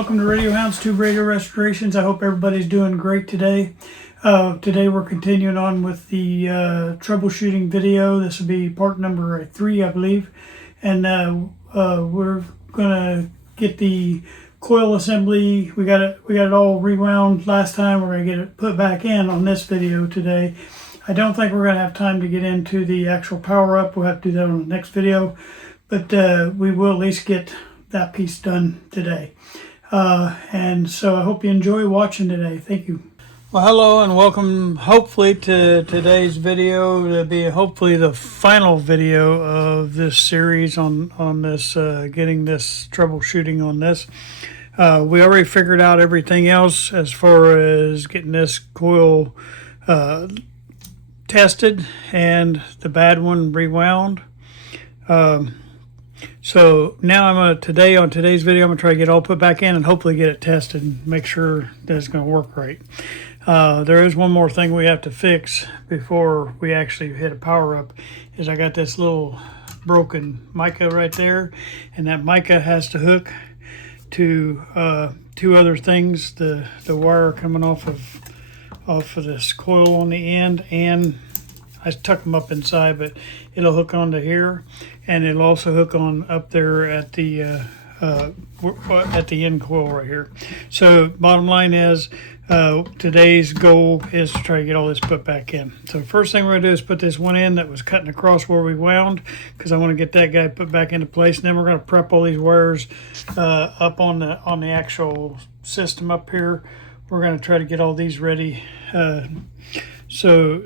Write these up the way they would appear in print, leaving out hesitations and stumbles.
welcome to Radio Hound's Tube Radio Restorations. I hope everybody's doing great today. Today we're continuing on with the troubleshooting video. This will be part number 3, I believe. And we're gonna get the coil assembly. We got it all rewound last time. We're gonna get it put back in on this video today. I don't think we're gonna have time to get into the actual power up. We'll have to do that on the next video, but we will at least get that piece done today. And so I hope you enjoy watching today. Thank you. Well, hello and welcome hopefully to today's video. To be hopefully the final video of this series on this getting this troubleshooting on this. We already figured out everything else as far as getting this coil tested and the bad one rewound. So now on today's video, I'm gonna try to get it all put back in and hopefully get it tested and make sure that it's gonna work right. There is one more thing we have to fix before we actually hit a power up. Is I got this little broken mica right there, and that mica has to hook to two other things. The wire coming off of this coil on the end, and I tuck them up inside, but it'll hook onto here, and it'll also hook on up there at the end coil right here. So bottom line is, today's goal is to try to get all this put back in. So first thing we're gonna do is put this one in that was cutting across where we wound, because I want to get that guy put back into place. And then we're gonna prep all these wires up on the actual system up here. We're gonna try to get all these ready. So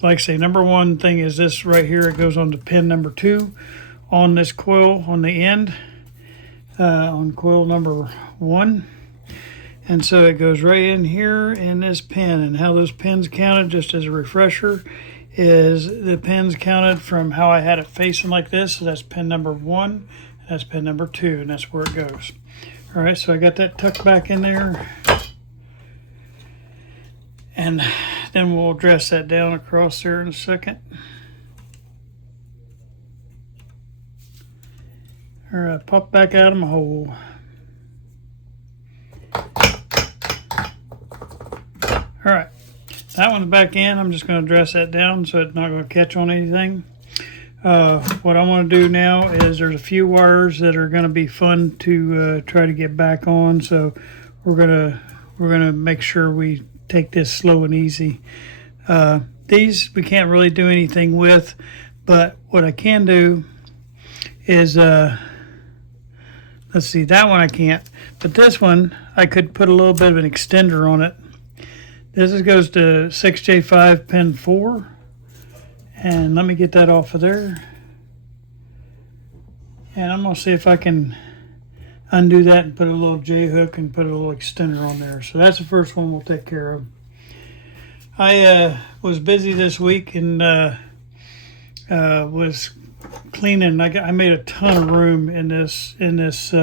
like I say, number one thing is this right here. It goes on to pin number 2 on this coil on the end, on coil number 1. And so it goes right in here in this pin. And how those pins counted, just as a refresher, is the pins counted from how I had it facing like this. So that's pin number 1, that's pin number 2, and that's where it goes. All right, so I got that tucked back in there. And then we'll dress that down across there in a second. All right, pop back out of my hole. All right, that one's back in. I'm just going to dress that down so it's not going to catch on anything. What I want to do now is there's a few wires that are going to be fun to try to get back on. So we're gonna make sure we take this slow and easy. These we can't really do anything with, but what I can do is let's see, that one I can't, but this one I could put a little bit of an extender on it. This goes to 6J5 pin 4, and let me get that off of there, and I'm gonna see if I can undo that and put a little J hook and put a little extender on there. So that's the first one we'll take care of. I was busy this week and was cleaning. I made a ton of room in this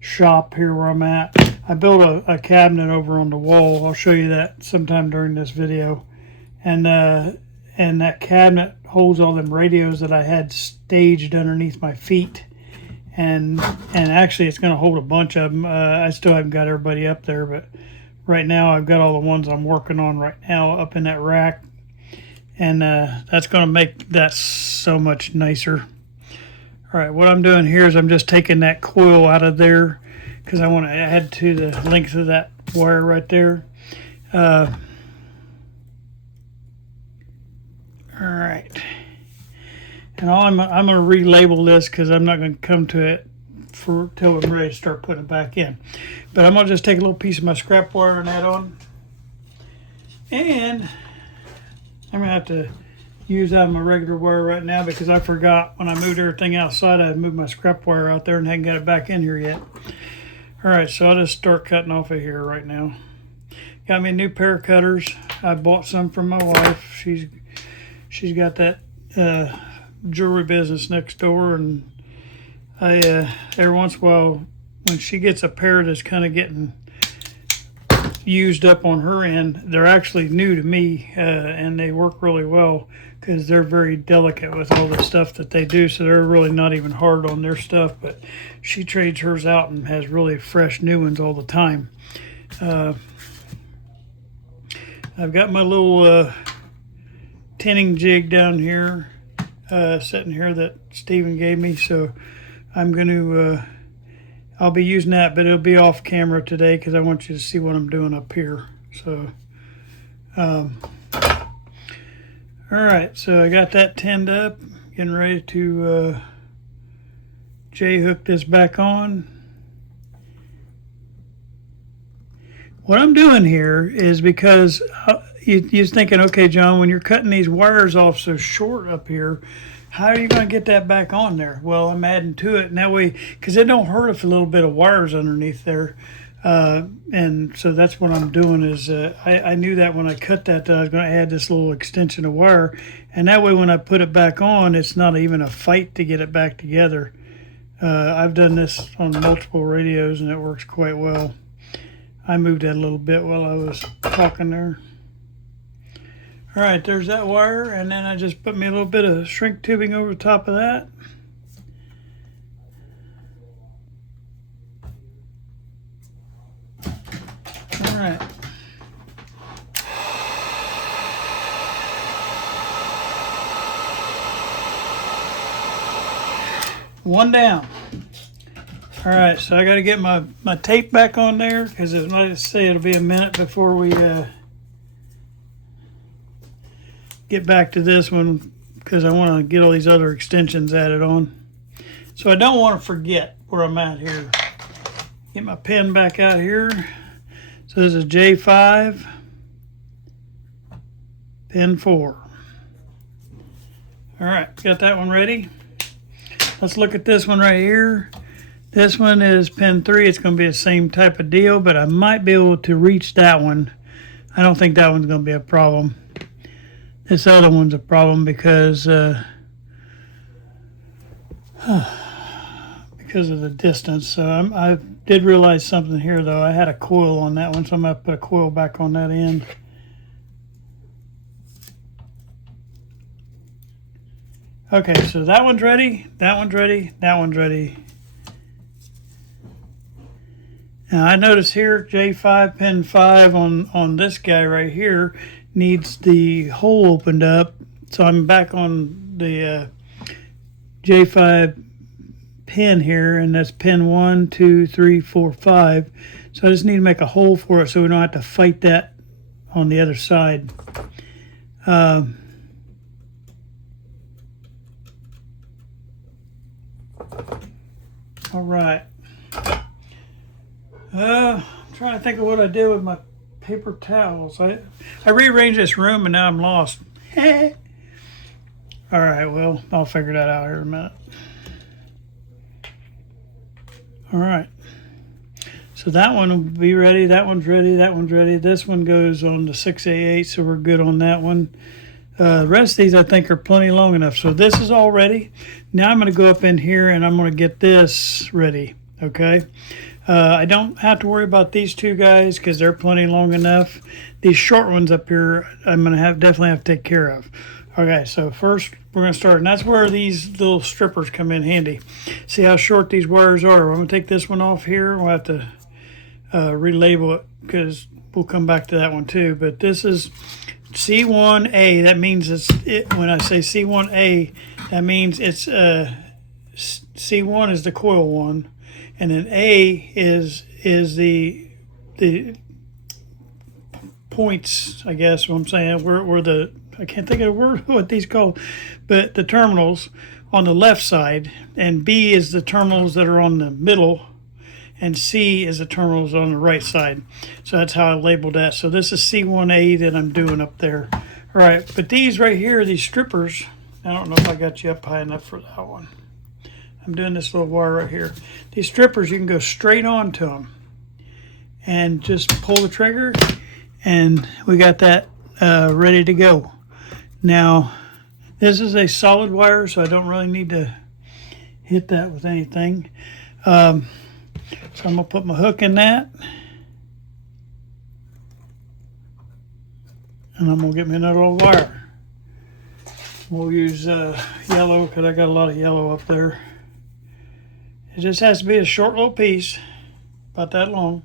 shop here where I'm at. I built a cabinet over on the wall. I'll show you that sometime during this video. And that cabinet holds all them radios that I had staged underneath my feet. And actually it's going to hold a bunch of them. I still haven't got everybody up there, but right now I've got all the ones I'm working on right now up in that rack. And that's going to make that so much nicer. All right, what I'm doing here is I'm just taking that coil out of there because I want to add to the length of that wire right there. All right. And I'm going to relabel this because I'm not going to come to it till I'm ready to start putting it back in. But I'm going to just take a little piece of my scrap wire and add on. And I'm going to have to use out my regular wire right now because I forgot when I moved everything outside, I moved my scrap wire out there and hadn't got it back in here yet. All right, so I'll just start cutting off of here right now. Got me a new pair of cutters. I bought some from my wife. She's got that jewelry business next door, and I every once in a while when she gets a pair that's kind of getting, used up on her end. They're actually new to me, and they work really well because they're very delicate with all the stuff that they do. So they're really not even hard on their stuff, but she trades hers out and has really fresh new ones all the time. I've got my little tinning jig down here, sitting here that Steven gave me. So I'm going to, I'll be using that, but it'll be off camera today because I want you to see what I'm doing up here. So, all right, so I got that tinned up, getting ready to J-hook this back on. What I'm doing here is because you're thinking, okay, John, when you're cutting these wires off so short up here, how are you going to get that back on there? Well, I'm adding to it, and that way, because it don't hurt if a little bit of wire's underneath there. And so that's what I'm doing is I knew that when I cut that I was going to add this little extension of wire, and that way when I put it back on, it's not even a fight to get it back together. I've done this on multiple radios, and it works quite well. I moved that a little bit while I was talking there. All right, there's that wire, and then I just put me a little bit of shrink tubing over the top of that. All right. One down. All right, so I got to get my tape back on there because, like I say, it'll be a minute before we get back to this one because I want to get all these other extensions added on. So I don't want to forget where I'm at here. Get my pen back out here. So this is J5, pin 4. All right, got that one ready. Let's look at this one right here. This one is pin 3. It's going to be the same type of deal, but I might be able to reach that one. I don't think that one's going to be a problem. This other one's a problem because of the distance. So I did realize something here, though. I had a coil on that one, so I'm going to put a coil back on that end. Okay, so that one's ready, that one's ready, that one's ready. Now I notice here J5 pin 5 on this guy right here needs the hole opened up. So I'm back on the J5 pin here, and that's pin 1, 2, 3, 4, 5. So I just need to make a hole for it so we don't have to fight that on the other side. All right. I'm trying to think of what I did with my paper towels. I rearranged this room and now I'm lost. All right, well, I'll figure that out here in a minute. All right. So that one will be ready. That one's ready. That one's ready. This one goes on the 6A8, so we're good on that one. The rest of these I think are plenty long enough. So this is all ready. Now I'm going to go up in here and I'm going to get this ready. Okay. I don't have to worry about these two guys because they're plenty long enough. These short ones up here I'm going to definitely have to take care of. Okay, so first we're going to start, and that's where these little strippers come in handy. See how short these wires are. I'm going to take this one off here. We'll have to relabel it because we'll come back to that one too. But this is C1A. That means when I say C1A, that means it's C1 is the coil one, and then A is the points, I guess what I'm saying, where the, I can't think of the word what these called, but the terminals on the left side, and B is the terminals that are on the middle, and C is the terminals on the right side. So that's how I labeled that. So this is C1A that I'm doing up there. All right, but these right here, these strippers, I don't know if I got you up high enough for that one. I'm doing this little wire right here. These strippers, you can go straight onto them and just pull the trigger, and we got that ready to go. Now, this is a solid wire, so I don't really need to hit that with anything. So I'm going to put my hook in that. And I'm going to get me another little wire. We'll use yellow because I got a lot of yellow up there. It just has to be a short little piece, about that long.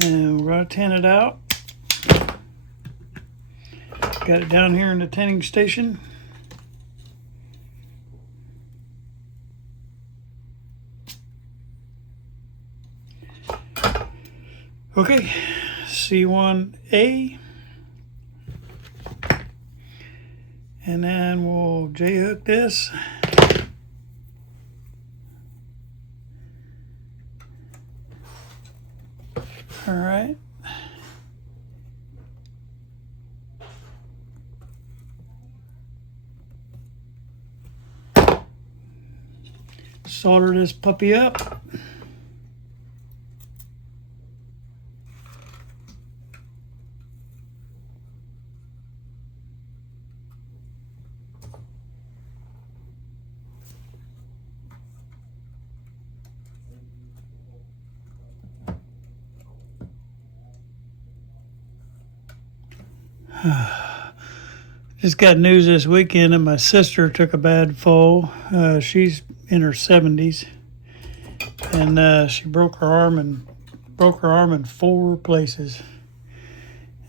And we're going to tin it out. Got it down here in the tinning station. Okay, C1A. And then we'll J-hook this. All right. Solder this puppy up. Just got news this weekend that my sister took a bad fall. She's in her 70s, and she broke her arm in 4 places.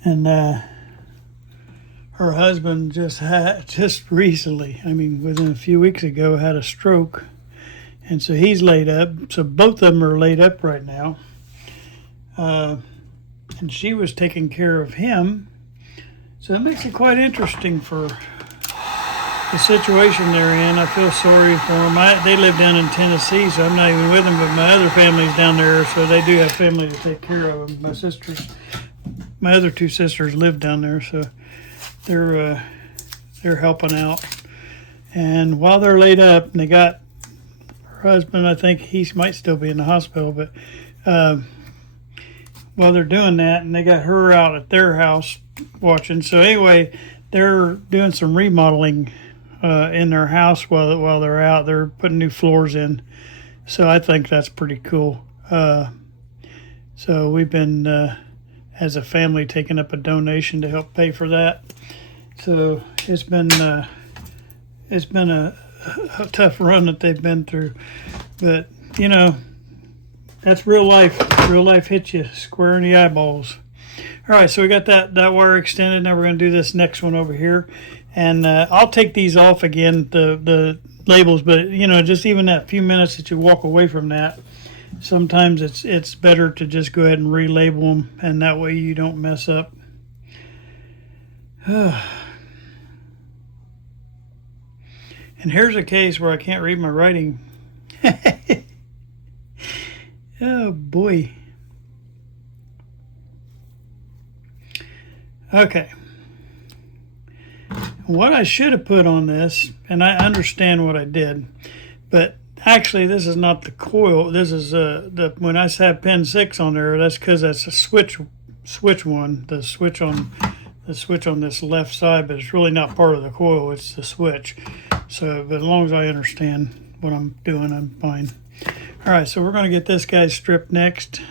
And her husband just recently, I mean within a few weeks ago, had a stroke, and so he's laid up. So both of them are laid up right now. And she was taking care of him. So that makes it quite interesting for the situation they're in. I feel sorry for them. They live down in Tennessee, so I'm not even with them, but my other family's down there, so they do have family to take care of them. My other 2 sisters live down there, so they're helping out. And while they're laid up, and they got her husband, I think he might still be in the hospital, but while they're doing that, and they got her out at their house watching. So anyway, they're doing some remodeling in their house while they're out. They're putting new floors in. So I think that's pretty cool. So we've been, as a family, taking up a donation to help pay for that. So it's been a tough run that they've been through. But, you know, that's real life. Real life hits you square in the eyeballs. All right, so we got that wire extended. Now we're going to do this next one over here. And I'll take these off again, the labels. But, you know, just even that few minutes that you walk away from that, sometimes it's better to just go ahead and relabel them. And that way you don't mess up. And here's a case where I can't read my writing. Oh, boy. Okay. What I should have put on this, and I understand what I did, but actually this is not the coil. This is when I have pin 6 on there, that's because that's a switch one, the switch on this left side, but it's really not part of the coil, it's the switch. So, but as long as I understand what I'm doing, I'm fine. All right, so we're going to get this guy stripped next.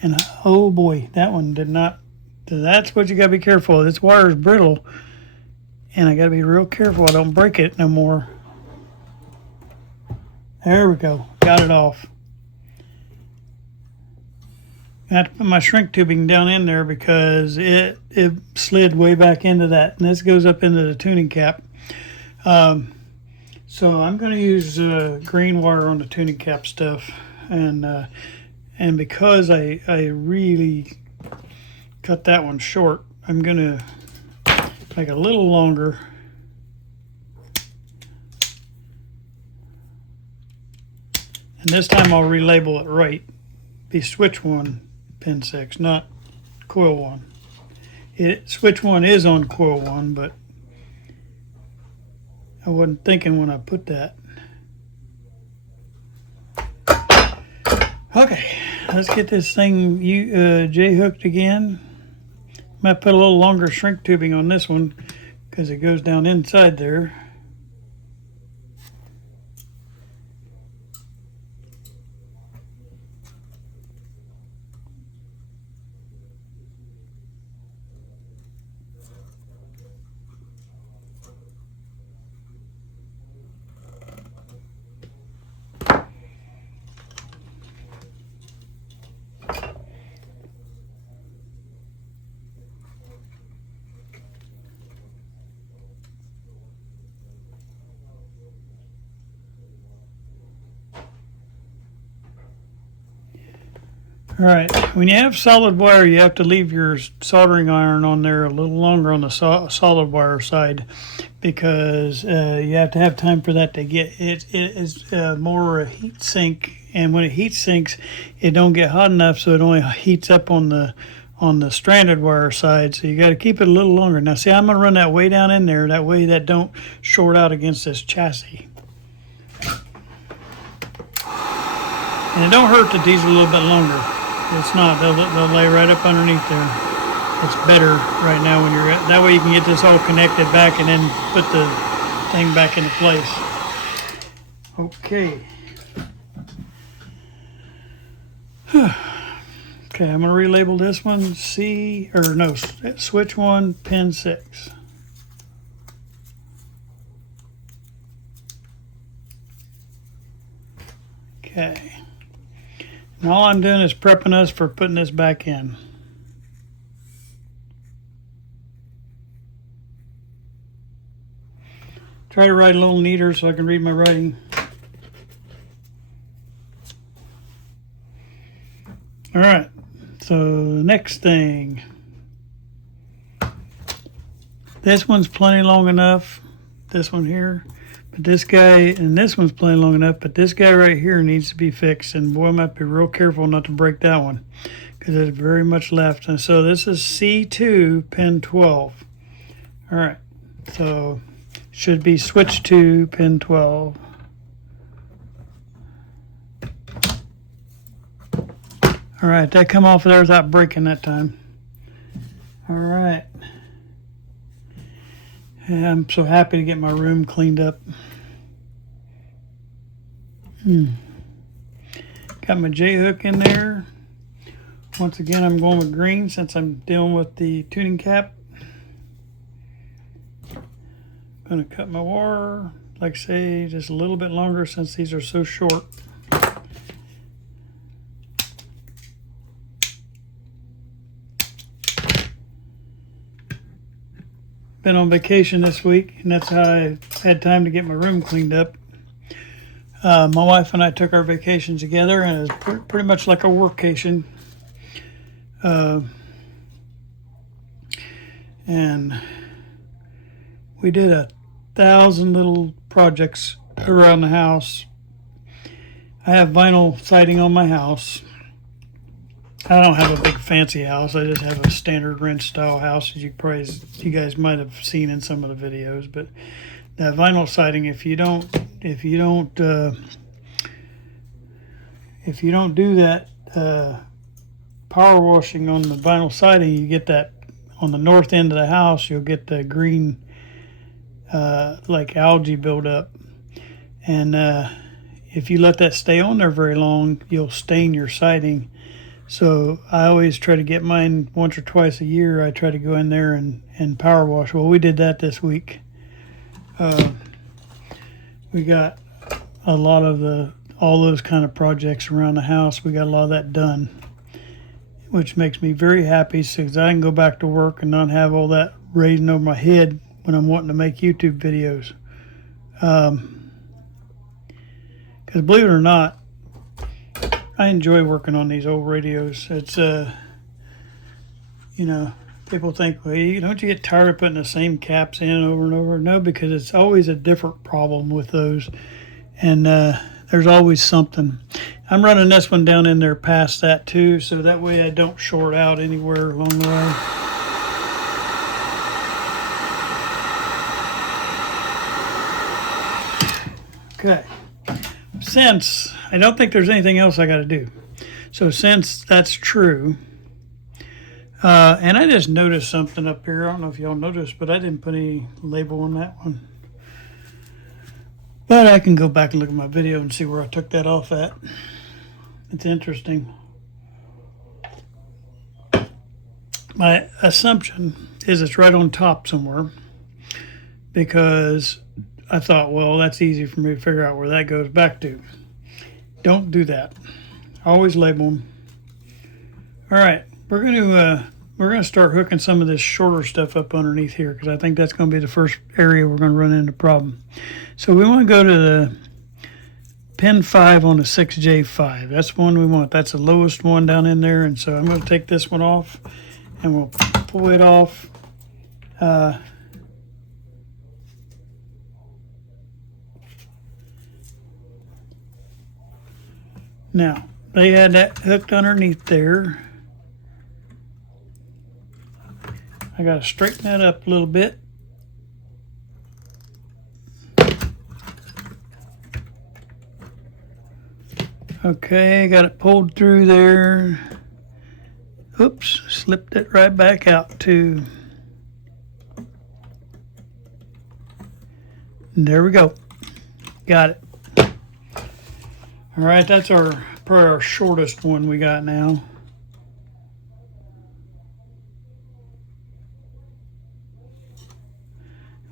And oh boy, that one did not. That's what you got to be careful of. This wire is brittle, and I got to be real careful I don't break it no more. There we go. Got it off. I have to put my shrink tubing down in there because it slid way back into that, and this goes up into the tuning cap. So I'm going to use green wire on the tuning cap stuff, and because I really cut that one short, I'm going to make it a little longer. And this time I'll relabel it right. Be switch 1, pin 6, not coil 1. Switch 1 is on coil 1, but I wasn't thinking when I put that. Okay, let's get this thing J-hooked again. Might put a little longer shrink tubing on this one because it goes down inside there. All right, when you have solid wire, you have to leave your soldering iron on there a little longer on the solid wire side, because you have to have time for that to get it. It is more a heat sink, and when it heat sinks, it don't get hot enough, so it only heats up on the stranded wire side. So you got to keep it a little longer. Now, see, I'm gonna run that way down in there. That way, that don't short out against this chassis. And it don't hurt that these are a little bit longer. It's not. They'll lay right up underneath there. It's better right now when you're at, that way you can get this all connected back and then put the thing back into place. Okay. Okay, I'm going to relabel this one switch 1, pin 6. Okay. And all I'm doing is prepping us for putting this back in. Try to write a little neater so I can read my writing. All right, so the next thing. This one's plenty long enough, this one here. But this guy, and this one's plenty long enough, but this guy right here needs to be fixed. And boy, I might be real careful not to break that one, because there's very much left. And so this is C2, pin 12. All right, so should be switch 2, pin 12. All right, that come off of there without breaking that time. All right. I'm so happy to get my room cleaned up. Got my J-hook in there. Once again, I'm going with green since I'm dealing with the tuning cap. Gonna cut my wire, like I say, just a little bit longer since these are so short. Been on vacation this week, and that's how I had time to get my room cleaned up. My wife and I took our vacation together, and it was pretty much like a workcation. And we did 1,000 little projects around the house. I have vinyl siding on my house. I don't have a big fancy house. I just have a standard ranch style house, as you guys might have seen in some of the videos. But that vinyl siding, if you don't do that power washing on the vinyl siding, you get that on the north end of the house. You'll get the green like algae buildup, and if you let that stay on there very long, you'll stain your siding. So I always try to get mine once or twice a year. I try to go in there and power wash. Well, we did that this week. We got a lot of all those kind of projects around the house. We got a lot of that done, which makes me very happy, because I can go back to work and not have all that raising over my head when I'm wanting to make YouTube videos. Because believe it or not, I enjoy working on these old radios. It's, people think, well, don't you get tired of putting the same caps in over and over? No, because it's always a different problem with those. And there's always something. I'm running this one down in there past that too, so that way I don't short out anywhere along the way. Okay. Since I don't think there's anything else I got to do, so since that's true, and I just noticed something up here. I don't know if y'all noticed, but I didn't put any label on that one. But I can go back and look at my video and see where I took that off at. It's interesting. My assumption is it's right on top somewhere, because I thought, well, that's easy for me to figure out where that goes back to. Don't do that. Always label them. All right, we're gonna start hooking some of this shorter stuff up underneath here, because I think that's going to be the first area we're going to run into a problem. So we want to go to the pin 5 on a 6J5. That's one we want. That's the lowest one down in there. And so I'm going to take this one off and we'll pull it off. Now, they had that hooked underneath there. I got to straighten that up a little bit. Okay, got it pulled through there. Oops, slipped it right back out too. There we go. Got it. All right, that's probably our shortest one we got now.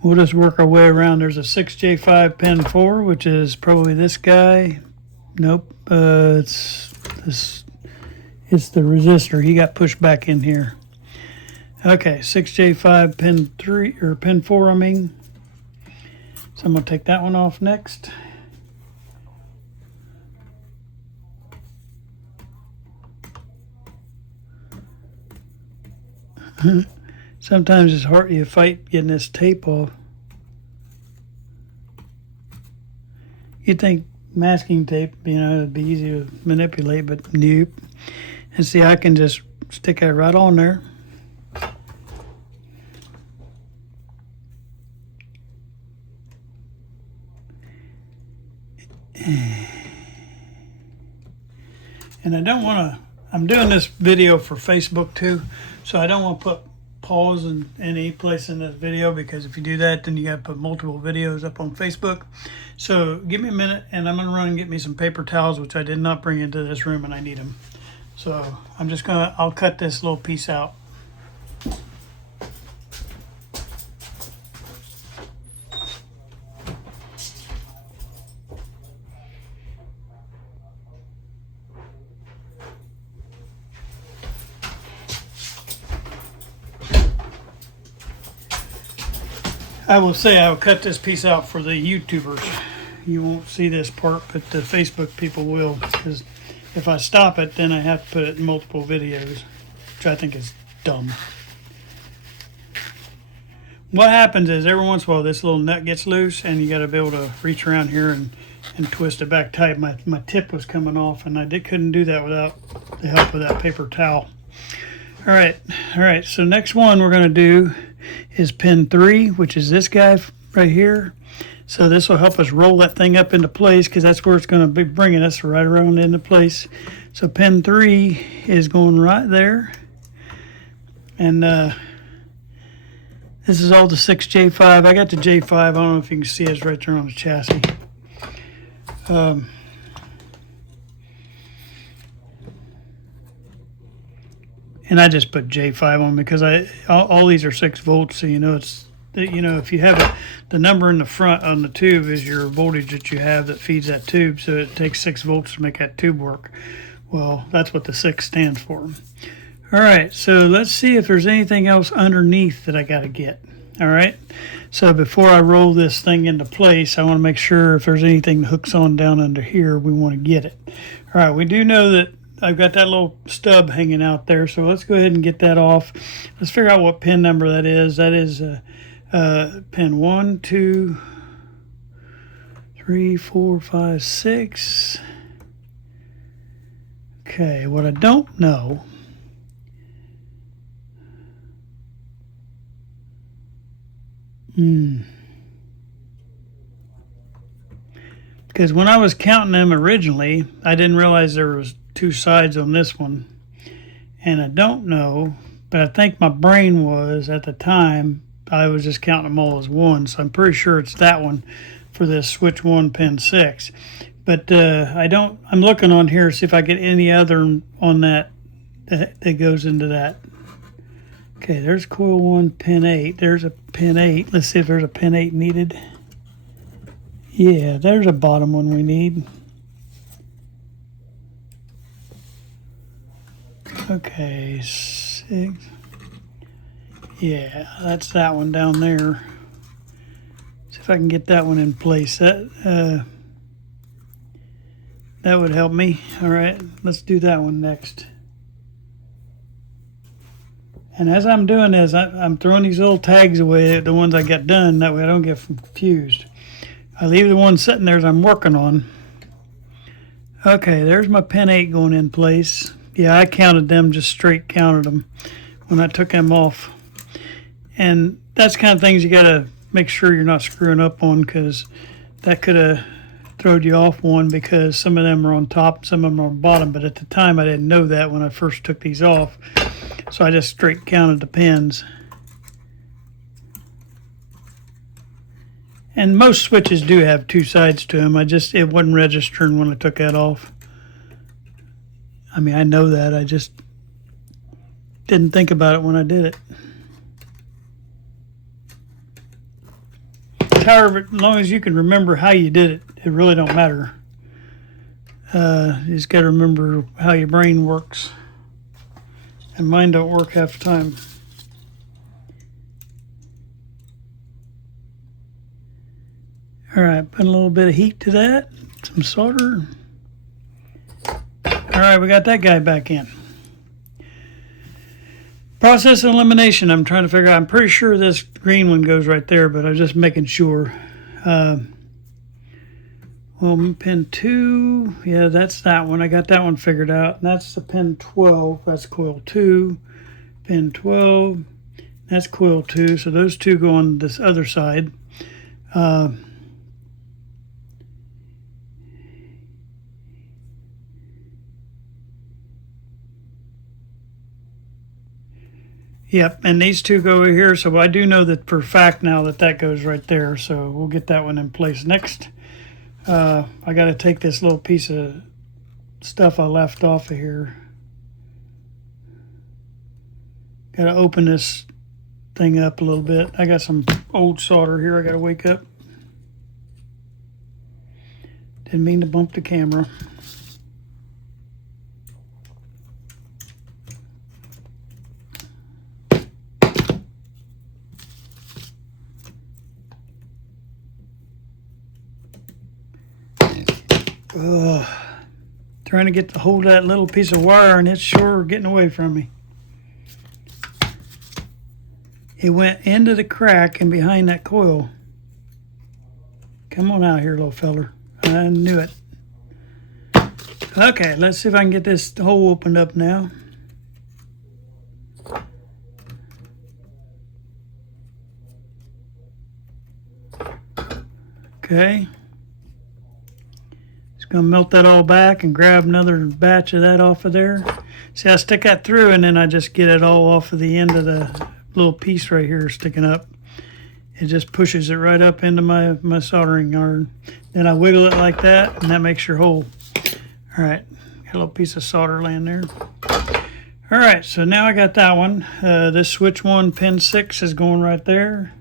We'll just work our way around. There's a 6J5 pin 4, which is probably this guy. Nope, it's the resistor. He got pushed back in here. Okay, 6J5 pin 3 or pin 4, I mean. So I'm gonna take that one off next. Sometimes it's hard. You fight getting this tape off. You'd think masking tape, it'd be easy to manipulate, but nope. And see, I can just stick that right on there. And I don't want to, I'm doing this video for Facebook too, so I don't want to put pause in any place in this video, because if you do that, then you got to put multiple videos up on Facebook. So give me a minute and I'm gonna run and get me some paper towels, which I did not bring into this room and I need them. So I'll cut this little piece out. I will say I will cut this piece out for the YouTubers. You won't see this part, but the Facebook people will, because if I stop it, then I have to put it in multiple videos, which I think is dumb. What happens is every once in a while this little nut gets loose and you got to be able to reach around here and twist it back tight. My tip was coming off and I couldn't do that without the help of that paper towel. All right, so next one we're going to do is pin 3, which is this guy right here. So this will help us roll that thing up into place, because that's where it's going to be bringing us right around into place. So pin 3 is going right there. And this is all the 6J5. I got the J5. I don't know if you can see it. It's right there on the chassis. And I just put J5 on because all these are 6 volts, so it's if you have the number in the front on the tube is your voltage that you have that feeds that tube, so it takes 6 volts to make that tube work. Well, that's what the 6 stands for. All right, so let's see if there's anything else underneath that I got to get. All right, so before I roll this thing into place, I want to make sure if there's anything that hooks on down under here, we want to get it. All right, we do know that I've got that little stub hanging out there, so let's go ahead and get that off. Let's figure out what pin number that is. That is pin 1, 2, 3, 4, 5, 6. Okay, what I don't know because when I was counting them originally, I didn't realize there was 2 sides on this one, and I don't know, but I think my brain was at the time I was just counting them all as one, so I'm pretty sure it's that one for this switch 1 pin 6. But I'm looking on here to see if I get any other on that goes into that. Okay, there's coil 1 pin 8. There's a pin 8. Let's see if there's a pin 8 needed. Yeah, there's a bottom one we need. Okay, 6. Yeah, that's that one down there. See if I can get that one in place. That That would help me. All right, let's do that one next. And as I'm doing this, I'm throwing these little tags away, the ones I got done, that way I don't get confused. I leave the ones sitting there as I'm working on. Okay, there's my pin 8 going in place. Yeah, I counted them, just straight counted them when I took them off. And that's the kind of things you got to make sure you're not screwing up on, because that could have thrown you off one, because some of them are on top, some of them are on bottom. But at the time, I didn't know that when I first took these off. So I just straight counted the pins. And most switches do have two sides to them. It wasn't registering when I took that off. I mean, I know that. I just didn't think about it when I did it. However, as long as you can remember how you did it, it really don't matter. You just got to remember how your brain works. And mine don't work half the time. All right, put a little bit of heat to that, some solder. All right, we got that guy back in. Process elimination, I'm trying to figure out. I'm pretty sure this green one goes right there, but I'm just making sure. Well, pin 2, yeah, that's that one. I got that one figured out. And that's the pin 12, that's coil 2. Pin 12, that's coil 2. So those two go on this other side. Yep, and these two go over here, so I do know that for a fact now that goes right there, so we'll get that one in place next. I got to take this little piece of stuff I left off of here. Got to open this thing up a little bit. I got some old solder here I got to wake up. Didn't mean to bump the camera. Trying to get to hold that little piece of wire, and it's sure getting away from me. It went into the crack and behind that coil. Come on out here, little feller. I knew it. Okay, let's see if I can get this hole opened up now. Okay. Gonna melt that all back and grab another batch of that off of there. See, I stick that through and then I just get it all off of the end of the little piece right here sticking up. It just pushes it right up into my soldering iron. Then I wiggle it like that, and that makes your hole. All right, got a little piece of solder laying there. All right, so now I got that one. This switch 1, pin 6 is going right there.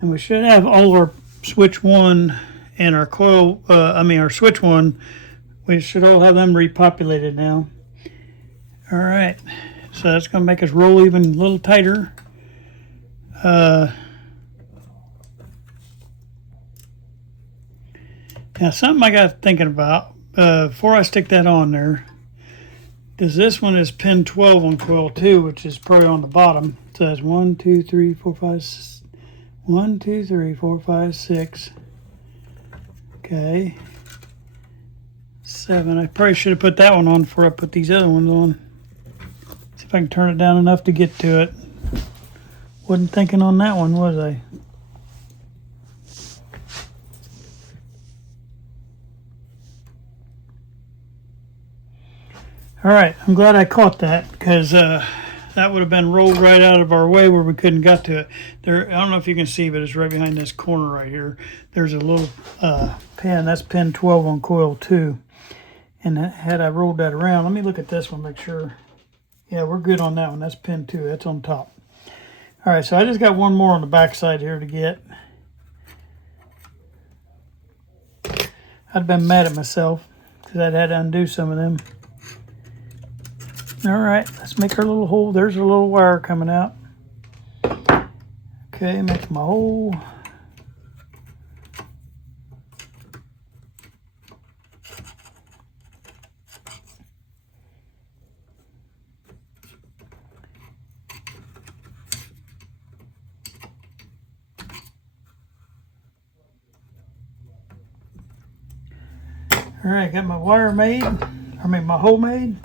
And we should have all of our switch 1 and our coil, our switch 1, we should all have them repopulated now. All right, so that's going to make us roll even a little tighter. Now, something I got thinking about before I stick that on there, because this one is pin 12 on coil 2, which is probably on the bottom. It says 1, 2, 3, 4, 5, 6. 1, 2, 3, 4, 5, 6. Okay. 7. I probably should have put that one on before I put these other ones on. See if I can turn it down enough to get to it. Wasn't thinking on that one, was I? All right, I'm glad I caught that, because that would have been rolled right out of our way where we couldn't get to it. There, I don't know if you can see, but it's right behind this corner right here. There's a little pin. That's pin 12 on coil 2. And had I rolled that around, let me look at this one, make sure. Yeah, we're good on that one. That's pin 2. That's on top. All right, so I just got one more on the back side here to get. I'd been mad at myself because I'd had to undo some of them. All right, let's make our little hole. There's a little wire coming out. Okay, make my hole. All right, got my wire made, my hole made.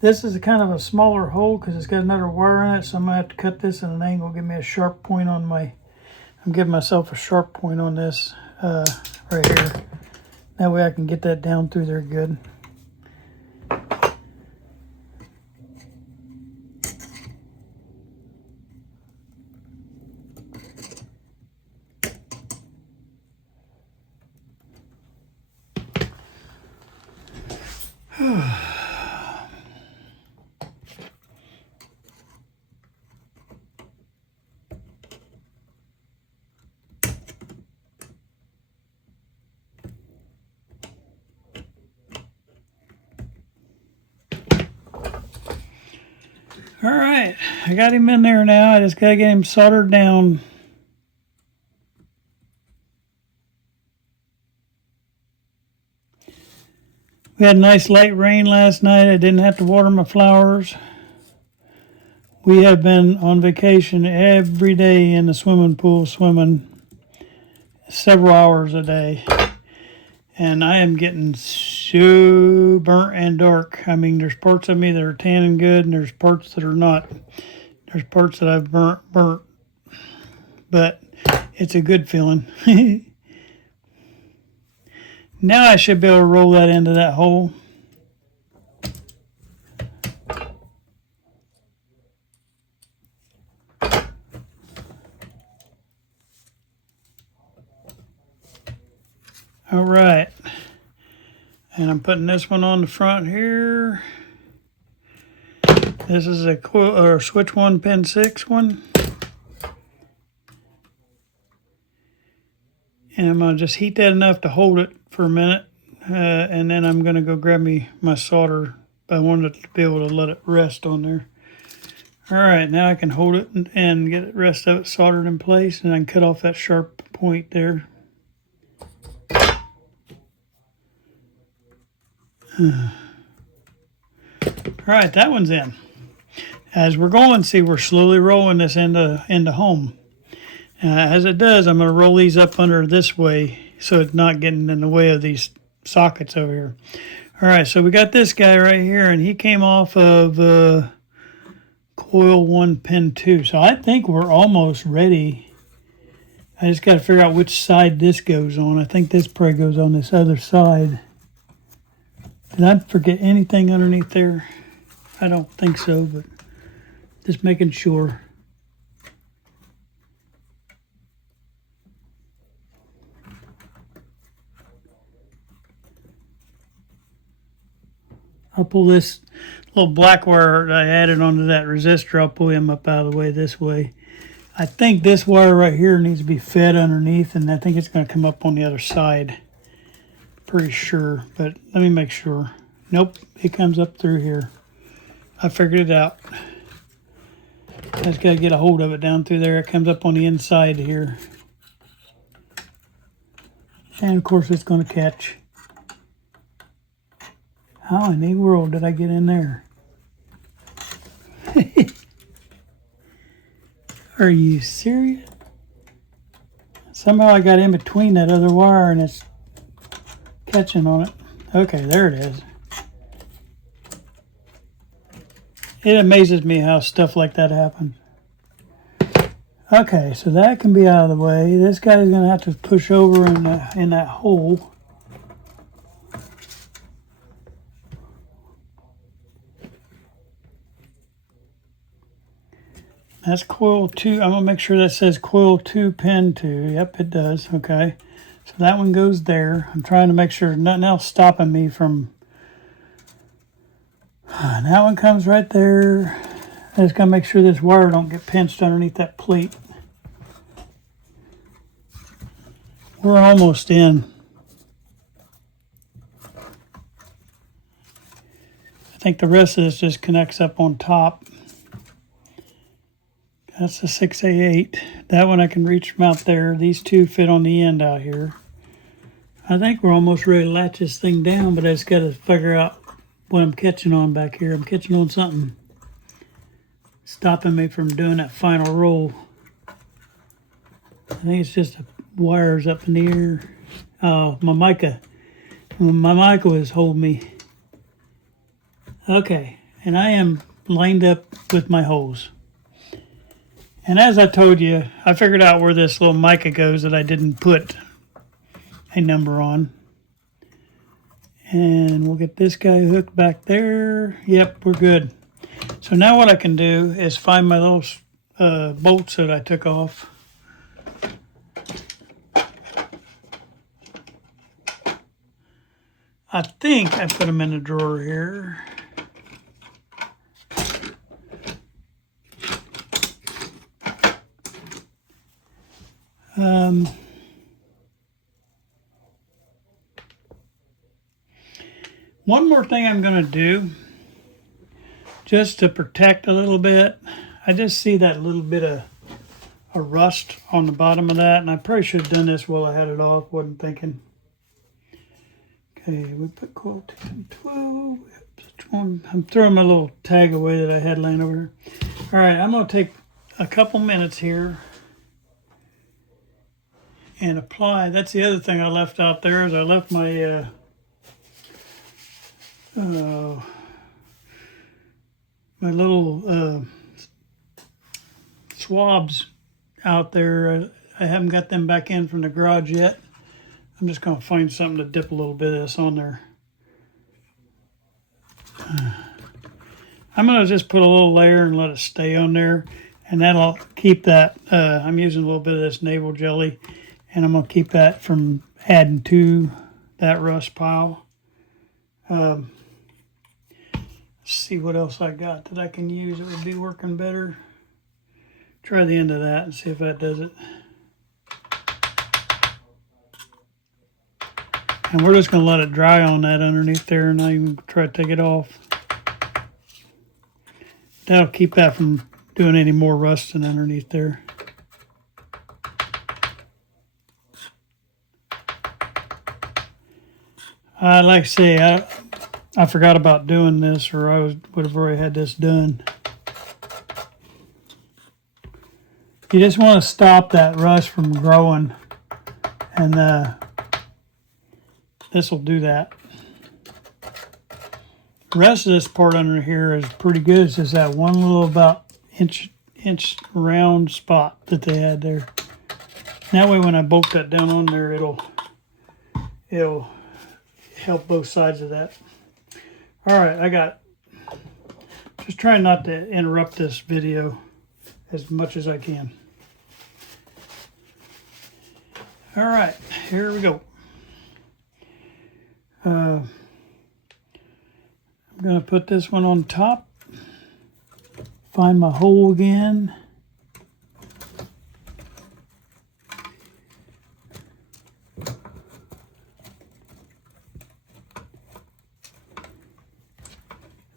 This is a kind of a smaller hole because it's got another wire in it, so I'm gonna have to cut this at an angle, give me a sharp point on my, I'm giving myself a sharp point on this right here. That way I can get that down through there good. All right, I got him in there now. I just got to get him soldered down. We had a nice light rain last night. I didn't have to water my flowers. We have been on vacation every day in the swimming pool, swimming several hours a day. And I am getting so burnt and dark. I mean, there's parts of me that are tanning good, and there's parts that are not. There's parts that I've burnt. But it's a good feeling. Now I should be able to roll that into that hole. All right. And I'm putting this one on the front here. This is a coil or switch 1 pin 6 one. And I'm going to just heat that enough to hold it for a minute. And then I'm going to go grab my solder. I wanted to be able to let it rest on there. All right, now I can hold it and get the rest of it soldered in place, and I can cut off that sharp point there. All right, that one's in. As we're going, see, we're slowly rolling this into home. As it does, I'm going to roll these up under this way so it's not getting in the way of these sockets over here. All right, so we got this guy right here, and he came off of coil 1 pin 2. So I think we're almost ready. I just got to figure out which side this goes on. I think this probably goes on this other side. Did I forget anything underneath there? I don't think so, but just making sure. I'll pull this little black wire that I added onto that resistor. I'll pull him up out of the way this way. I think this wire right here needs to be fed underneath, and I think it's going to come up on the other side. Pretty sure, but let me make sure. Nope, it comes up through here. I figured it out. I just got to get a hold of it down through there. It comes up on the inside here. And of course it's going to catch. How in the world did I get in there? Are you serious? Somehow I got in between that other wire and it's catching on it. Okay, there it is. It amazes me how stuff like that happens. Okay, so that can be out of the way. This guy's going to have to push over in that hole. That's coil 2. I'm going to make sure that says coil 2 pin 2. Yep, it does. Okay. So that one goes there. I'm trying to make sure nothing else stopping me from... And that one comes right there. I just got to make sure this wire don't get pinched underneath that plate. We're almost in. I think the rest of this just connects up on top. That's the 6A8. That one I can reach from out there. These two fit on the end out here. I think we're almost ready to latch this thing down, but I just got to figure out what I'm catching on back here. I'm catching on something stopping me from doing that final roll. I think it's just the wires up in the air. Oh, my mica. My mica is holding me. Okay, and I am lined up with my holes. And as I told you, I figured out where this little mica goes that I didn't put a number on. And we'll get this guy hooked back there. Yep, we're good. So now what I can do is find my little bolts that I took off. I think I put them in a drawer here. One more thing I'm going to do, just to protect a little bit. I just see that little bit of a rust on the bottom of that, and I probably should have done this while I had it off, wasn't thinking. Okay, we put coil 12. I'm throwing my little tag away that I had laying over here. All right, I'm going to take a couple minutes here and apply. That's the other thing I left out there, is I left my my little swabs out there. I haven't got them back in from the garage yet. I'm just going to find something to dip a little bit of this on there. I'm going to just put a little layer and let it stay on there, and that'll keep that. I'm using a little bit of this navel jelly, and I'm going to keep that from adding to that rust pile. See what else I got that I can use that would be working better. Try the end of that and see if that does it. And we're just going to let it dry on that underneath there, and not even try to take it off. That'll keep that from doing any more rusting underneath there. Like I say, I forgot about doing this, or I would have already had this done. You just want to stop that rust from growing, and this will do that. The rest of this part under here is pretty good. It's just that one little about inch round spot that they had there. That way when I bolt that down on there, it'll help both sides of that. All right, just trying not to interrupt this video as much as I can. All right, here we go. I'm going to put this one on top. Find my hole again.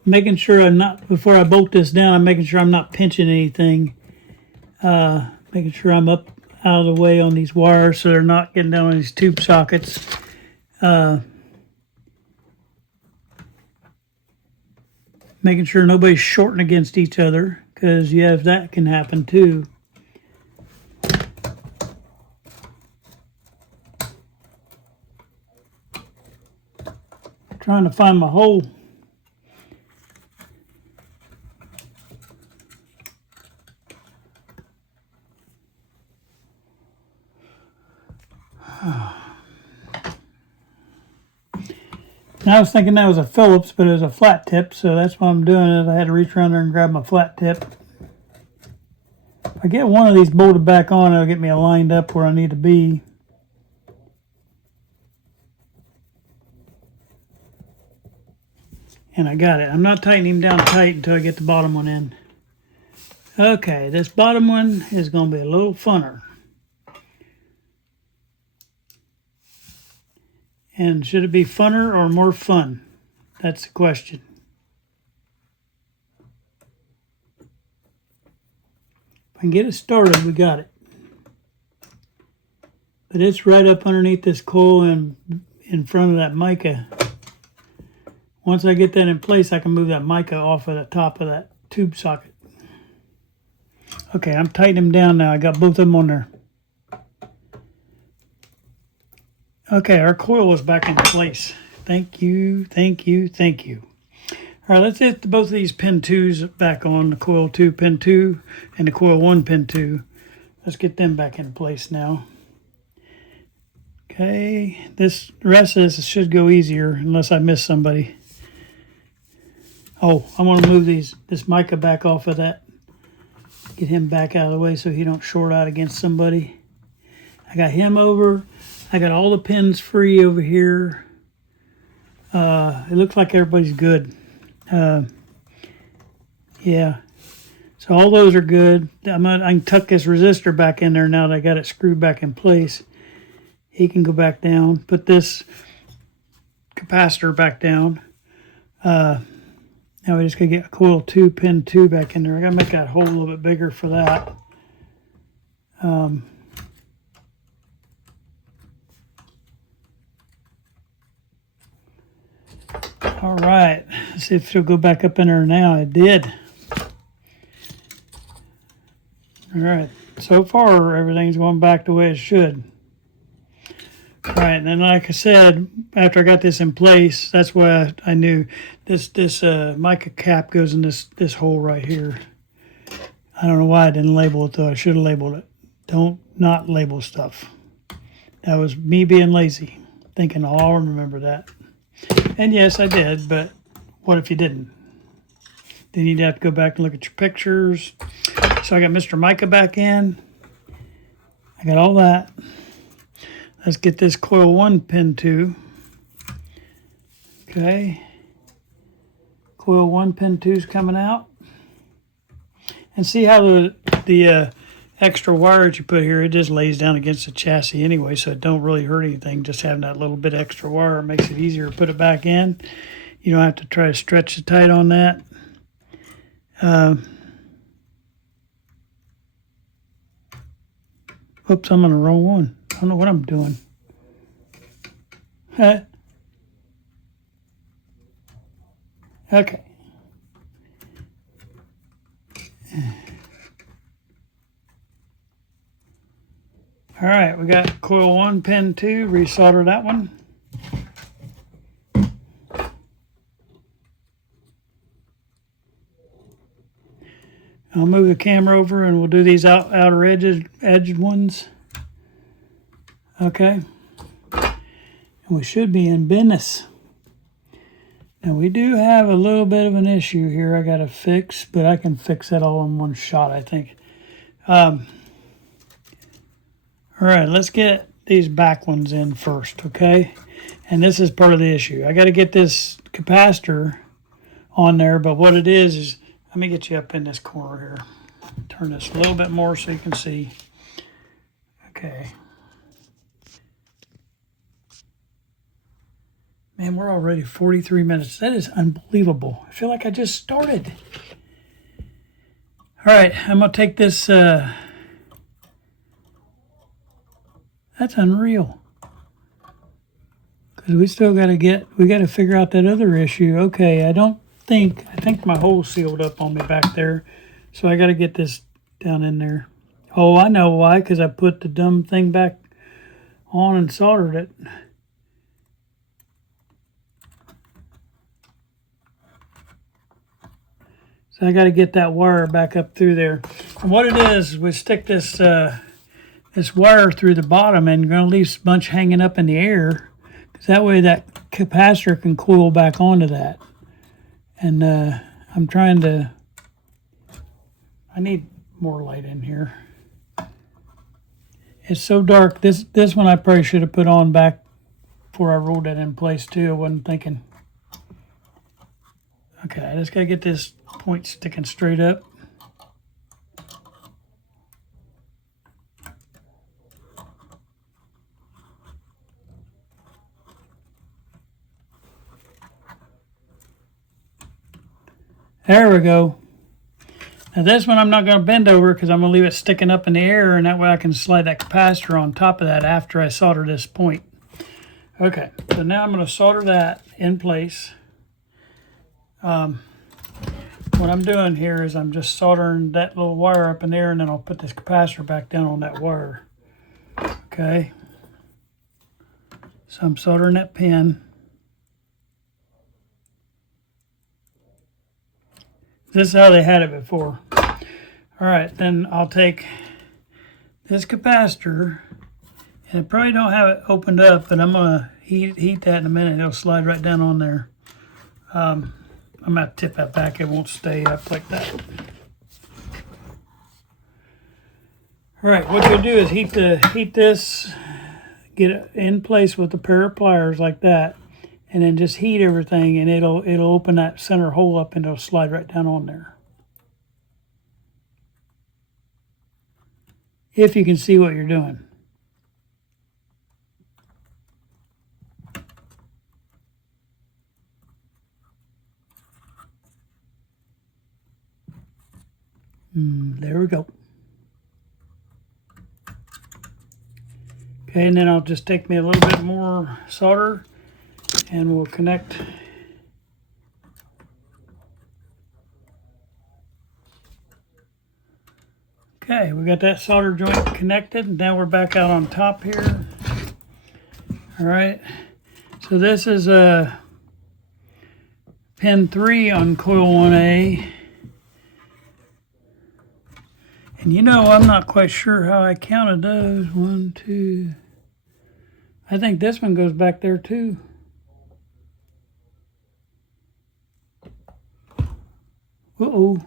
Making sure I'm not, before I bolt this down, I'm making sure I'm not pinching anything. Making sure I'm up out of the way on these wires so they're not getting down on these tube sockets. Making sure nobody's shorting against each other, because that can happen too. Trying to find my hole. And I was thinking that was a Phillips, but it was a flat tip, so that's what I'm doing. Is I had to reach around there and grab my flat tip. If I get one of these bolted back on, it'll get me lined up where I need to be. And I got it. I'm not tightening him down tight until I get the bottom one in. Okay, this bottom one is going to be a little funner. And should it be funner or more fun? That's the question. If I can get it started, we got it. But it's right up underneath this coil and in front of that mica. Once I get that in place, I can move that mica off of the top of that tube socket. Okay, I'm tightening them down now. I got both of them on there. Okay, our coil is back in place. Thank you, thank you, thank you. All right, let's hit both of these pin 2s back on, the coil 2 pin 2 and the coil 1 pin 2. Let's get them back in place now. Okay, the rest of this should go easier unless I miss somebody. Oh, I want to move this mica back off of that. Get him back out of the way so he don't short out against somebody. I got him over. I got all the pins free over here. It looks like everybody's good. Yeah. So all those are good. I can tuck this resistor back in there now that I got it screwed back in place. He can go back down. Put this capacitor back down. Now we just gotta get coil 2 pin 2 back in there. I gotta make that hole a little bit bigger for that. All right, let's see if it'll go back up in there now. It did. All right, so far everything's going back the way it should. All right, and then like I said, after I got this in place, that's why I knew this mica cap goes in this hole right here. I don't know why I didn't label it though. I should have labeled it. Don't not label stuff. That was me being lazy, thinking, oh, I'll remember that. And yes, I did, but what if you didn't? Then you'd have to go back and look at your pictures. So I got Mr. Mica back in. I got all that. Let's get this coil 1 pin 2. Okay. Coil 1 pin 2 is coming out. And see how the extra wire that you put here, it just lays down against the chassis anyway, so it don't really hurt anything. Just having that little bit extra wire makes it easier to put it back in. You don't have to try to stretch it tight on that. Oops, I'm on the wrong one. I don't know what I'm doing. Okay. All right, we got coil 1 pin 2, resolder that one. I'll move the camera over and we'll do these outer edged ones. Okay. And we should be in business. Now we do have a little bit of an issue here I got to fix, but I can fix that all in one shot, I think. All right, let's get these back ones in first, okay? And this is part of the issue. I got to get this capacitor on there, but what it is let me get you up in this corner here. Turn this a little bit more so you can see. Okay. Man, we're already 43 minutes. That is unbelievable. I feel like I just started. All right, I'm going to take this. That's unreal. Because we still got to figure out that other issue. Okay, I think my hole's sealed up on me back there. So I got to get this down in there. Oh, I know why, because I put the dumb thing back on and soldered it. So I got to get that wire back up through there. And what it is, we stick this this wire through the bottom and going to leave a bunch hanging up in the air. Because that way that capacitor can coil back onto that. And I'm trying to, I need more light in here. It's so dark. This one I probably should have put on back before I rolled it in place too. I wasn't thinking. Okay, I just got to get this point sticking straight up. There we go. Now this one I'm not going to bend over because I'm going to leave it sticking up in the air, and that way I can slide that capacitor on top of that after I solder this point. Okay, so now I'm going to solder that in place. What I'm doing here is I'm just soldering that little wire up in there, and then I'll put this capacitor back down on that wire. Okay, so I'm soldering that pin. This is how they had it before. All right, then I'll take this capacitor, and I probably don't have it opened up, but I'm gonna heat that in a minute. It'll slide right down on there. I'm gonna tip that back. It won't stay up like that. All right, what you'll do is heat this, get it in place with a pair of pliers like that, and then just heat everything, and it'll open that center hole up, and it'll slide right down on there. If you can see what you're doing. There we go. Okay, and then I'll just take me a little bit more solder, and we'll connect. Okay, we got that solder joint connected, and now we're back out on top here. All right, so this is a pin 3 on coil 1A. And you know, I'm not quite sure how I counted those. 1, 2. I think this one goes back there too. Uh-oh.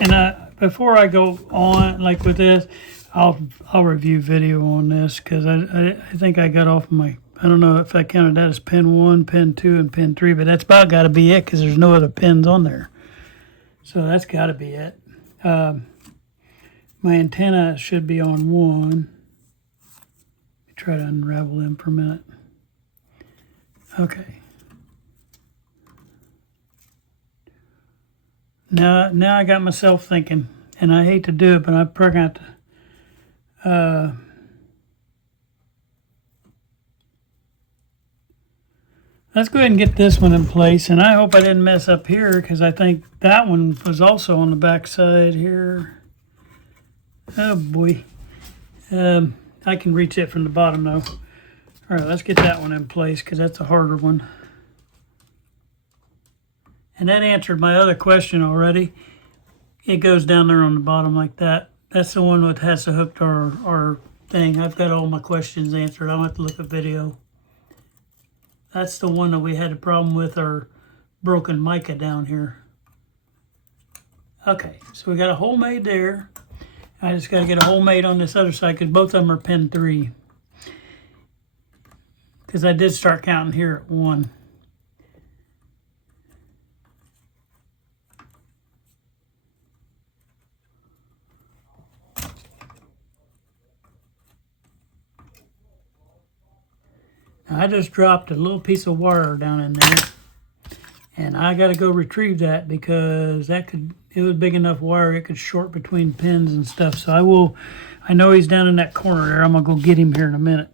And before I go on like with this, I'll review video on this, because I think I got off my, I don't know if I counted that as pin 1, pin 2, and pin 3, but that's about got to be it because there's no other pins on there. So that's got to be it. My antenna should be on 1. Let me try to unravel them for a minute. Okay. Now I got myself thinking, and I hate to do it, but I'm probably going to have to, let's go ahead and get this one in place, and I hope I didn't mess up here, because I think that one was also on the back side here. Oh boy. I can reach it from the bottom though. All right, let's get that one in place, because that's a harder one. And that answered my other question already. It goes down there on the bottom like that. That's the one that has to hook to our thing. I've got all my questions answered. I'll have to look at video. That's the one that we had a problem with our broken mica down here. Okay, so we got a hole made there. I just got to get a hole made on this other side, because both of them are pin 3. Because I did start counting here at 1. I just dropped a little piece of wire down in there, and I got to go retrieve that, because it was big enough wire it could short between pins and stuff. So I know he's down in that corner there. I'm going to go get him here in a minute.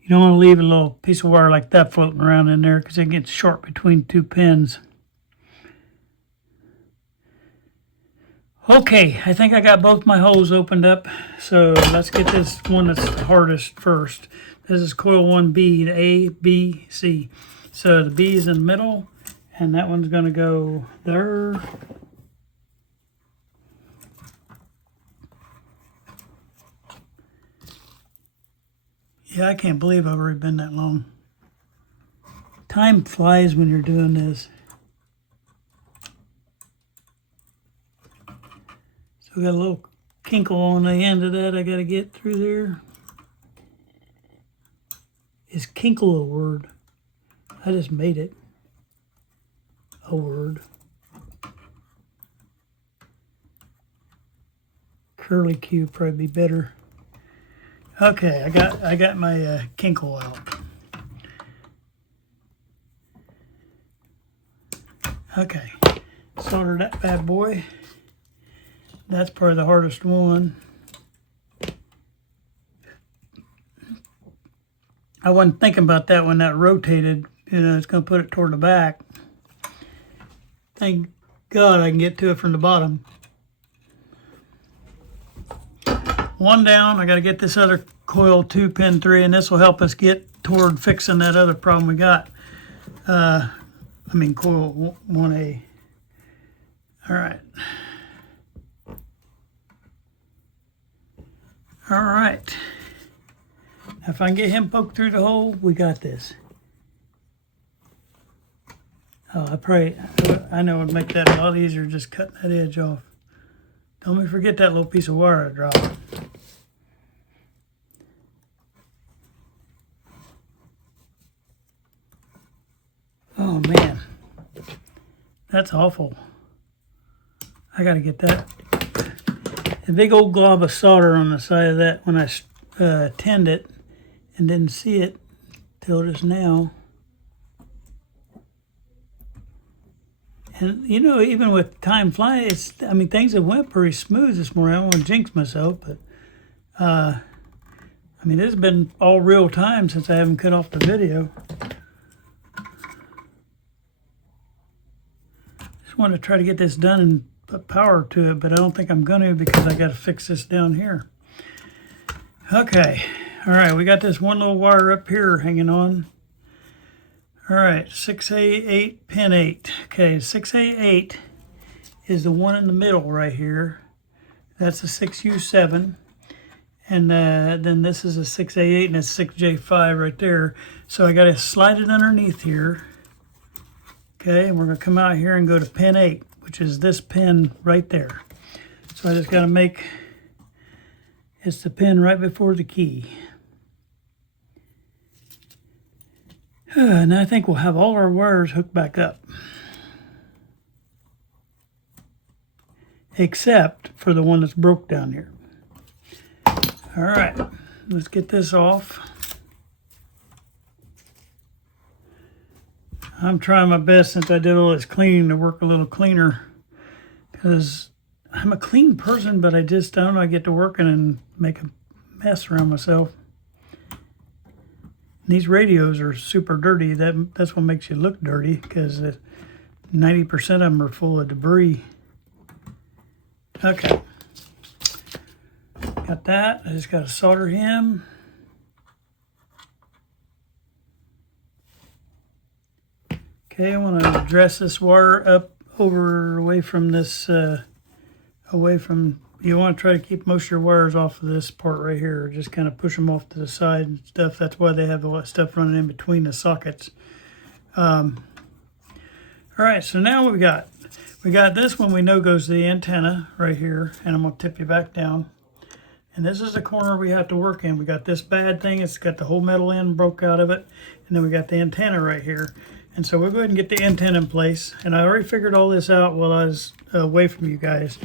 You don't want to leave a little piece of wire like that floating around in there, because it gets short between 2 pins. Okay, I think I got both my holes opened up, so let's get this one that's the hardest first. This is coil 1B, the A, B, C. So the B is in the middle, and that one's going to go there. Yeah, I can't believe I've already been that long. Time flies when you're doing this. So we got a little kinkle on the end of that I got to get through there. Is kinkle a word? I just made it a word. Curly Q probably be better. Okay, I got my kink hole out. Okay, solder that bad boy. That's probably the hardest one. I wasn't thinking about that when that rotated. You know, it's going to put it toward the back. Thank God I can get to it from the bottom. One down. I got to get this other coil 2 pin 3, and this will help us get toward fixing that other problem we got. Coil 1A. All right. All right. If I can get him poked through the hole, we got this. Oh, I know it would make that a lot easier just cutting that edge off. Don't me forget that little piece of wire I dropped. Oh man, that's awful. I gotta get that. A big old glob of solder on the side of that when I tinned it and didn't see it till just now. And you know, even with time flying, things have went pretty smooth this morning. I don't want to jinx myself, but this has been all real time since I haven't cut off the video. Just want to try to get this done and put power to it, but I don't think I'm going to because I got to fix this down here. Okay, all right, we got this one little wire up here hanging on. All right, 6A8, pin 8. Okay, 6A8 is the one in the middle right here. That's a 6U7. And then this is a 6A8 and a 6J5 right there. So I got to slide it underneath here. Okay, and we're going to come out here and go to pin 8, which is this pin right there. So I just got to make, it's the pin right before the key. And I think we'll have all our wires hooked back up. Except for the one that's broke down here. All right, let's get this off. I'm trying my best since I did all this cleaning to work a little cleaner. Because I'm a clean person, but I don't know, I get to working and make a mess around myself. These radios are super dirty. That's what makes you look dirty, because 90% of them are full of debris. Okay. Got that. I just got to solder him. Okay, I want to dress this wire up away from this, you want to try to keep most of your wires off of this part right here. Just kind of push them off to the side and stuff. That's why they have a lot of stuff running in between the sockets. All right, so now we got this one we know goes to the antenna right here, and I'm going to tip you back down. And this is the corner we have to work in. We got this bad thing. It's got the whole metal end broke out of it. And then we got the antenna right here. And so we'll go ahead and get the antenna in place. And I already figured all this out while I was away from you guys.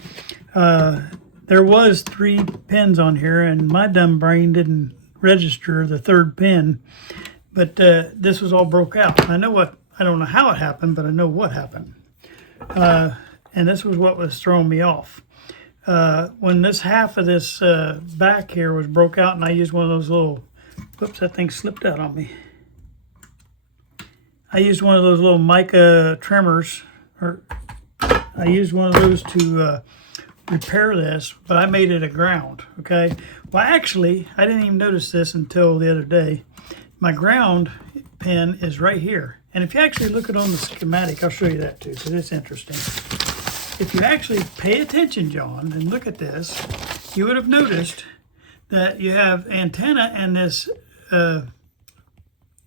There was 3 pins on here, and my dumb brain didn't register the 3rd pin. But this was all broke out. I don't know how it happened, but I know what happened. And this was what was throwing me off. When this half of this back here was broke out, and I used one of those little, whoops, that thing slipped out on me. I used one of those little mica trimmers, or I used one of those to repair this, but I made it a ground, okay? Well, actually, I didn't even notice this until the other day. My ground pin is right here. And if you actually look at it on the schematic, I'll show you that too, because it's interesting. If you actually pay attention, John, and look at this, you would have noticed that you have antenna and this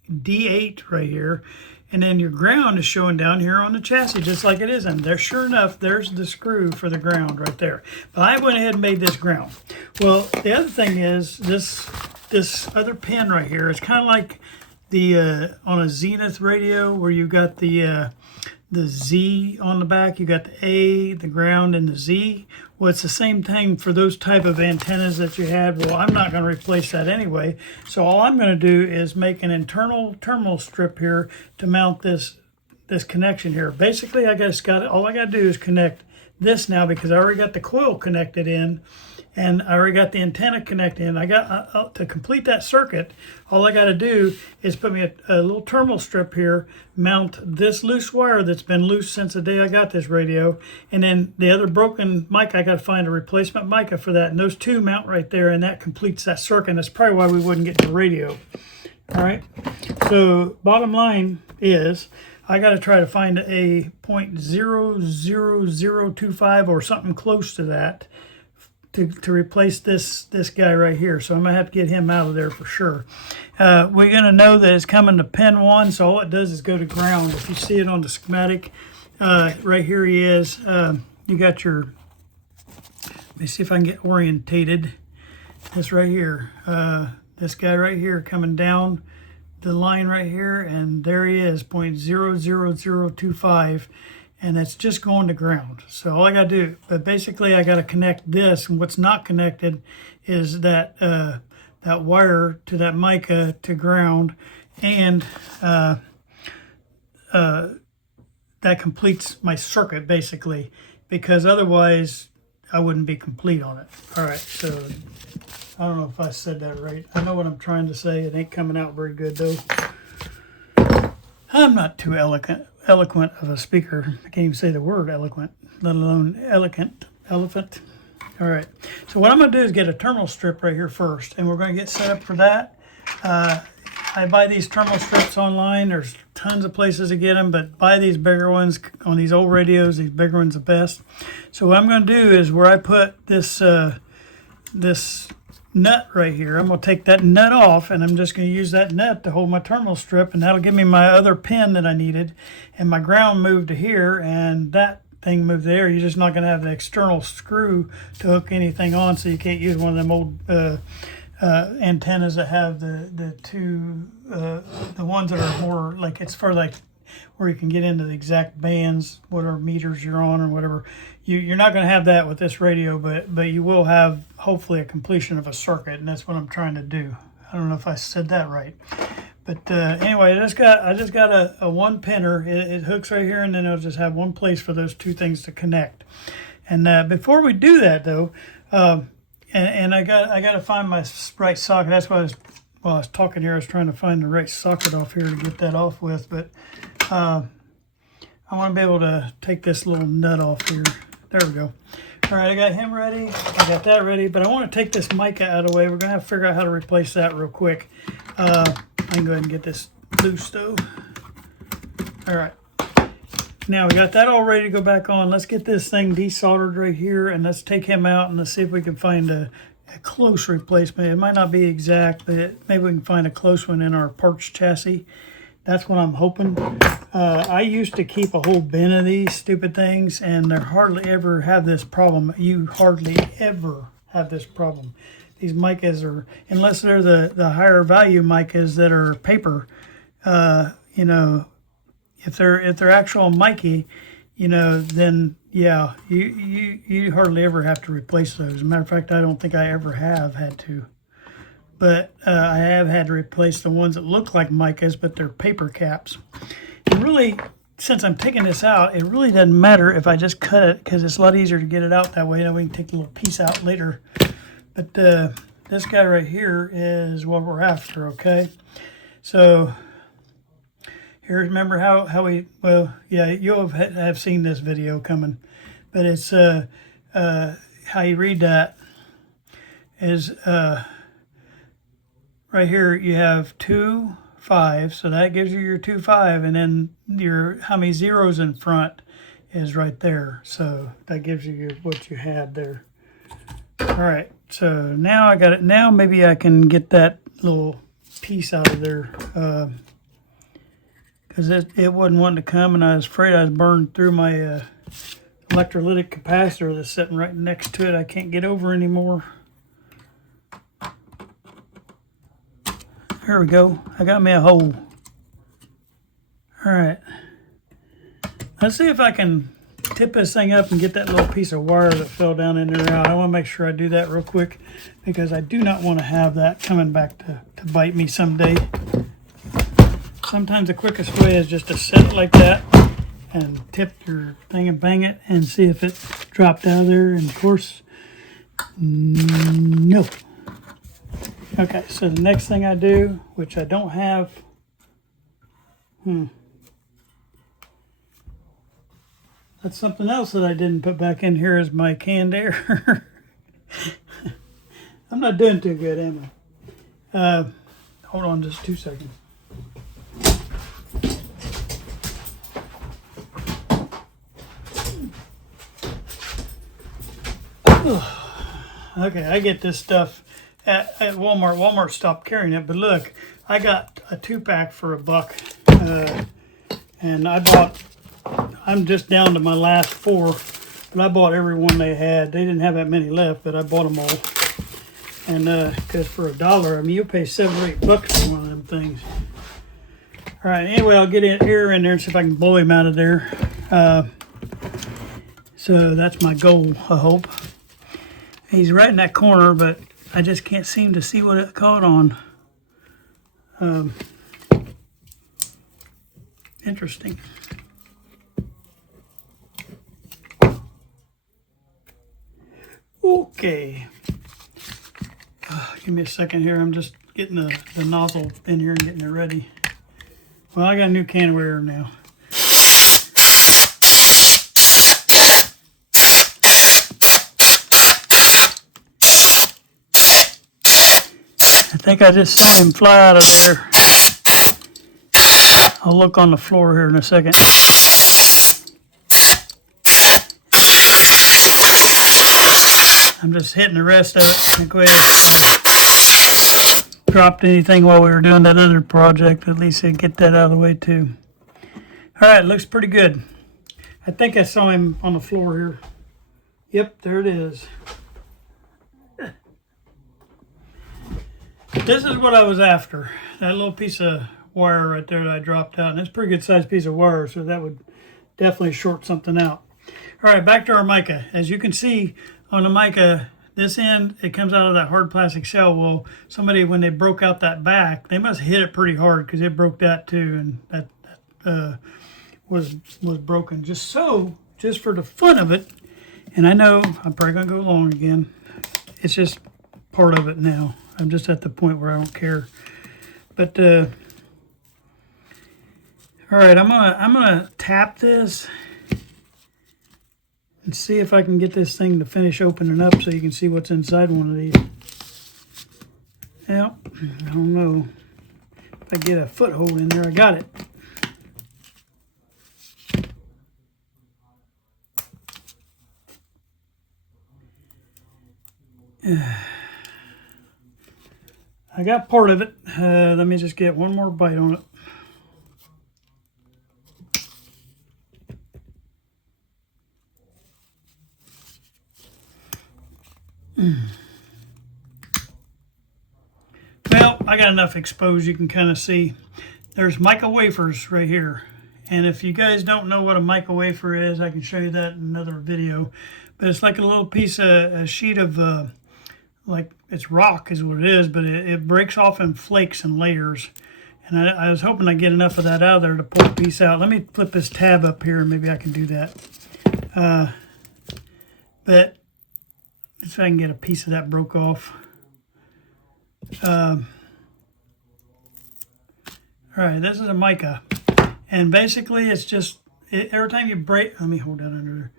D8 right here, and then your ground is showing down here on the chassis just like it is. And there, sure enough, there's the screw for the ground right there. But I went ahead and made this ground. Well, the other thing is this other pin right here is kind of like the on a Zenith radio where you got the the Z on the back. You got the A, the ground, and the Z. Well, it's the same thing for those type of antennas that you had. Well, I'm not going to replace that anyway. So all I'm going to do is make an internal terminal strip here to mount this connection here. Basically, all I got to do is connect this now, because I already got the coil connected in, and I already got the antenna connected in. I got to complete that circuit. All I got to do is put me a little terminal strip here, mount this loose wire that's been loose since the day I got this radio, and then the other broken mic, I got to find a replacement mica for that, and those two mount right there, and that completes that circuit. That's probably why we wouldn't get the radio. All right. So bottom line is, I got to try to find a 0.00025 or something close to that to replace this guy right here. So I'm going to have to get him out of there for sure. We're going to know that it's coming to pin 1, so all it does is go to ground. If you see it on the schematic, right here he is. You got your, let me see if I can get orientated. This right here, this guy right here coming down the line right here, and there he is, 0.00025, and it's just going to ground. So all I got to do, but basically I got to connect this, and what's not connected is that that wire to that mica to ground, and that completes my circuit basically, because otherwise I wouldn't be complete on it. All right, so I don't know if I said that right. I know what I'm trying to say. It ain't coming out very good, though. I'm not too eloquent of a speaker. I can't even say the word eloquent, let alone elegant, elephant. All right. So what I'm going to do is get a terminal strip right here first, and we're going to get set up for that. I buy these terminal strips online. There's tons of places to get them, but buy these bigger ones on these old radios. These bigger ones are the best. So what I'm going to do is, where I put this this nut right here, I'm going to take that nut off, and I'm just going to use that nut to hold my terminal strip, and that'll give me my other pin that I needed, and my ground moved to here, and that thing moved there. You're just not going to have an external screw to hook anything on, so you can't use one of them old antennas that have the two, the ones that are more like, it's for like where you can get into the exact bands, whatever meters you're on or whatever. You're not going to have that with this radio, but you will have hopefully a completion of a circuit, and that's what I'm trying to do. I don't know if I said that right, but anyway, I just got a one pinner. It hooks right here, and then it'll just have one place for those two things to connect. And before we do that, though, and I got to find my right socket. That's why while I was talking here, I was trying to find the right socket off here to get that off with, but I want to be able to take this little nut off here. There we go. All right, I got him ready. I got that ready, but I want to take this mica out of the way. We're going to have to figure out how to replace that real quick. I can go ahead and get this loose though. All right. Now we got that all ready to go back on. Let's get this thing desoldered right here, and let's take him out, and let's see if we can find a close replacement. It might not be exact, but maybe we can find a close one in our parts chassis. That's what I'm hoping. I used to keep a whole bin of these stupid things, and they hardly ever have this problem. You hardly ever have this problem. These micas are, unless they're the higher value micas that are paper, you know, if they're actual mica, you know, then yeah, you hardly ever have to replace those. As a matter of fact, I don't think I ever have had to. But I have had to replace the ones that look like micas, but they're paper caps. And really, since I'm taking this out, it really doesn't matter if I just cut it, because it's a lot easier to get it out that way. Then we can take a little piece out later. But this guy right here is what we're after, okay? So here, remember how we, well, yeah, you'll have seen this video coming. But it's how you read that is... right here you have 2, 5, so that gives you your 2, 5, and then your how many zeros in front is right there. So that gives you what you had there. All right, so now I got it. Now maybe I can get that little piece out of there, because it wasn't wanting to come, and I was afraid I was burned through my electrolytic capacitor that's sitting right next to it. I can't get over anymore. Here we go. I got me a hole. All right. Let's see if I can tip this thing up and get that little piece of wire that fell down in there out. I want to make sure I do that real quick because I do not want to have that coming back to bite me someday. Sometimes the quickest way is just to set it like that and tip your thing and bang it and see if it dropped out of there. And of course, no. Okay, so the next thing I do, which I don't have, that's something else that I didn't put back in here is my canned air. I'm not doing too good, am I? Hold on just 2 seconds. Okay, I get this stuff at Walmart. Walmart stopped carrying it, but look, I got a 2-pack for $1, and I'm just down to my last 4, but I bought every one they had. They didn't have that many left, but I bought them all. And because for $1, I mean, you'll pay $7 or $8 for one of them things. All right, anyway, I'll get air in there and see if I can blow him out of there. So that's my goal, I hope. He's right in that corner, but I just can't seem to see what it caught on. Interesting. Okay. Give me a second here. I'm just getting the nozzle in here and getting it ready. Well, I got a new can of air now. I think I just saw him fly out of there. I'll look on the floor here in a second. I'm just hitting the rest of it. I think we dropped anything while we were doing that other project. At least I get that out of the way too. All right, looks pretty good. I think I saw him on the floor here. Yep, there it is. This is what I was after. That little piece of wire right there that I dropped out. And it's a pretty good sized piece of wire, so that would definitely short something out. All right, back to our mica. As you can see on the mica, this end, it comes out of that hard plastic shell. Well, somebody, when they broke out that back, they must have hit it pretty hard because it broke that too. And that was broken. Just for the fun of it. And I know I'm probably going to go long again. It's just part of it now. I'm just at the point where I don't care. But all right, I'm gonna tap this and see if I can get this thing to finish opening up so you can see what's inside one of these. Well, I don't know if I get a foothold in there. I got it. I got part of it. Let me just get one more bite on it. Well, I got enough exposed you can kind of see. There's mica wafers right here. And if you guys don't know what a mica wafer is, I can show you that in another video. But it's like a little piece of a sheet of like it's rock is what it is, but it breaks off in flakes and layers. And I was hoping I'd get enough of that out of there to pull a piece out. Let me flip this tab up here and maybe I can do that. But if I can get a piece of that broke off. All right, this is a mica. And basically it's just, every time you break, let me hold that under there.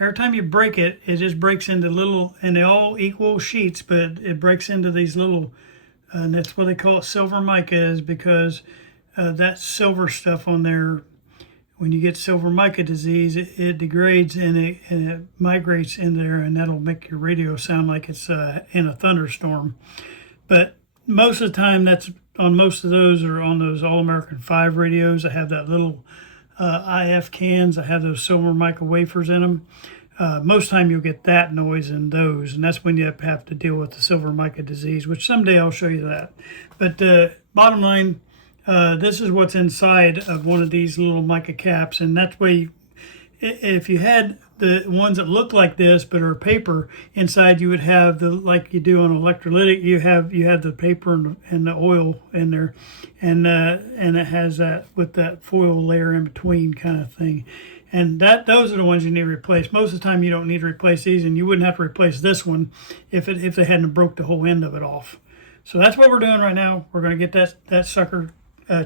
Every time you break it, it just breaks into little, and they all equal sheets, but it breaks into these little, and that's what they call it silver mica, is because that silver stuff on there, when you get silver mica disease, it degrades and it migrates in there, and that'll make your radio sound like it's in a thunderstorm. But most of the time, that's on most of those, or on those All-American 5 radios, I have that little IF cans. I have those silver mica wafers in them. Most time you'll get that noise in those, and that's when you have to deal with the silver mica disease, which someday I'll show you that. But bottom line, this is what's inside of one of these little mica caps, and that's way if you had the ones that look like this but are paper inside, you would have the, like you do on electrolytic, you have the paper and the oil in there, and it has that with that foil layer in between kind of thing. And those are the ones you need to replace. Most of the time you don't need to replace these, and you wouldn't have to replace this one if they hadn't broke the whole end of it off. So that's what we're doing right now. We're going to get that sucker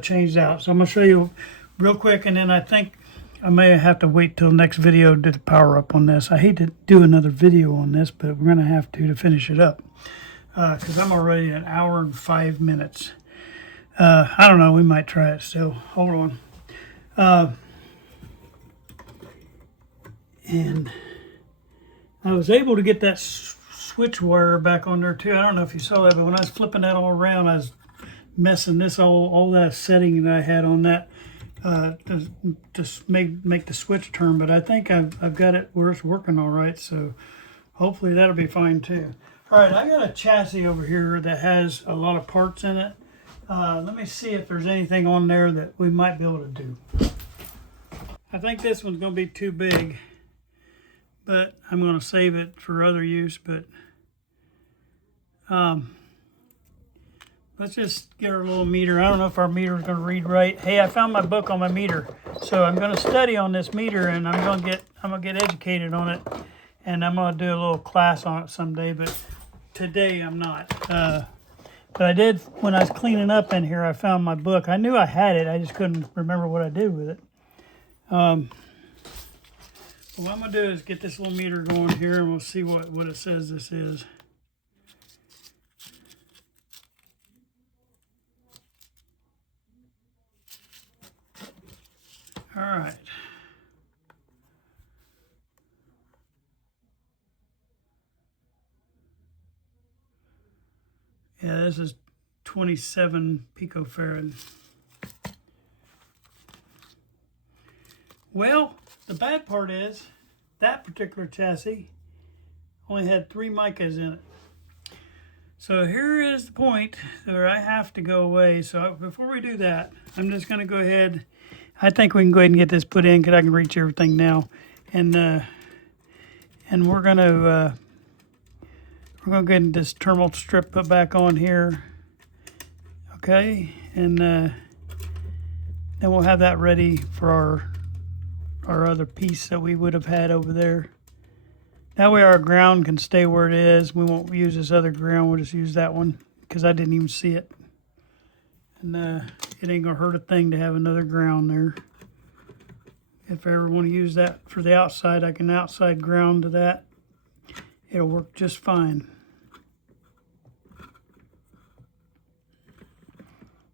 changed out. So I'm going to show you real quick, and then I think I may have to wait till next video to do the power up on this. I hate to do another video on this, but we're going to have to finish it up because I'm already at 1 hour and 5 minutes. I don't know. We might try it still. Hold on. And I was able to get that switch wire back on there too. I don't know if you saw that, but when I was flipping that all around, I was messing this all that setting that I had on that to make the switch turn. But I think I've got it where it's working all right, so hopefully that'll be fine too. All right, I got a chassis over here that has a lot of parts in it. Let me see if there's anything on there that we might be able to do. I think this one's going to be too big, but I'm going to save it for other use. But let's just get our little meter. I don't know if our meter is going to read right. Hey, I found my book on my meter, so I'm going to study on this meter, and I'm going to get educated on it, and I'm going to do a little class on it someday. But today I'm not. But I did when I was cleaning up in here. I found my book. I knew I had it. I just couldn't remember what I did with it. What I'm going to do is get this little meter going here, and we'll see what it says this is. All right. Yeah, this is 27 picofarad. Well, the bad part is that particular chassis only had 3 micas in it. So here is the point where I have to go away. So before we do that, I'm just going to go ahead. I think we can go ahead and get this put in because I can reach everything now. And we're going to get this terminal strip put back on here. Okay, and then we'll have that ready for our other piece that we would have had over there. That way our ground can stay where it is. We won't use this other ground. We'll just use that one because I didn't even see it. And it ain't gonna hurt a thing to have another ground there. If I ever want to use that for the outside, I can outside ground to that. It'll work just fine.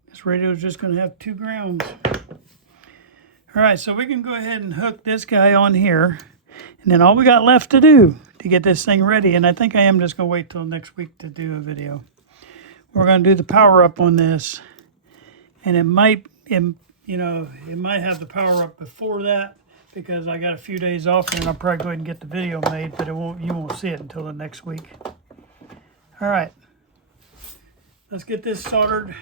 This radio is just gonna have 2 grounds. All right, so we can go ahead and hook this guy on here, and then all we got left to do to get this thing ready, and I think I am just going to wait till next week to do a video. We're going to do the power up on this, and it might have the power up before that because I got a few days off, and I'll probably go ahead and get the video made, but you won't see it until the next week. All right, let's get this soldered.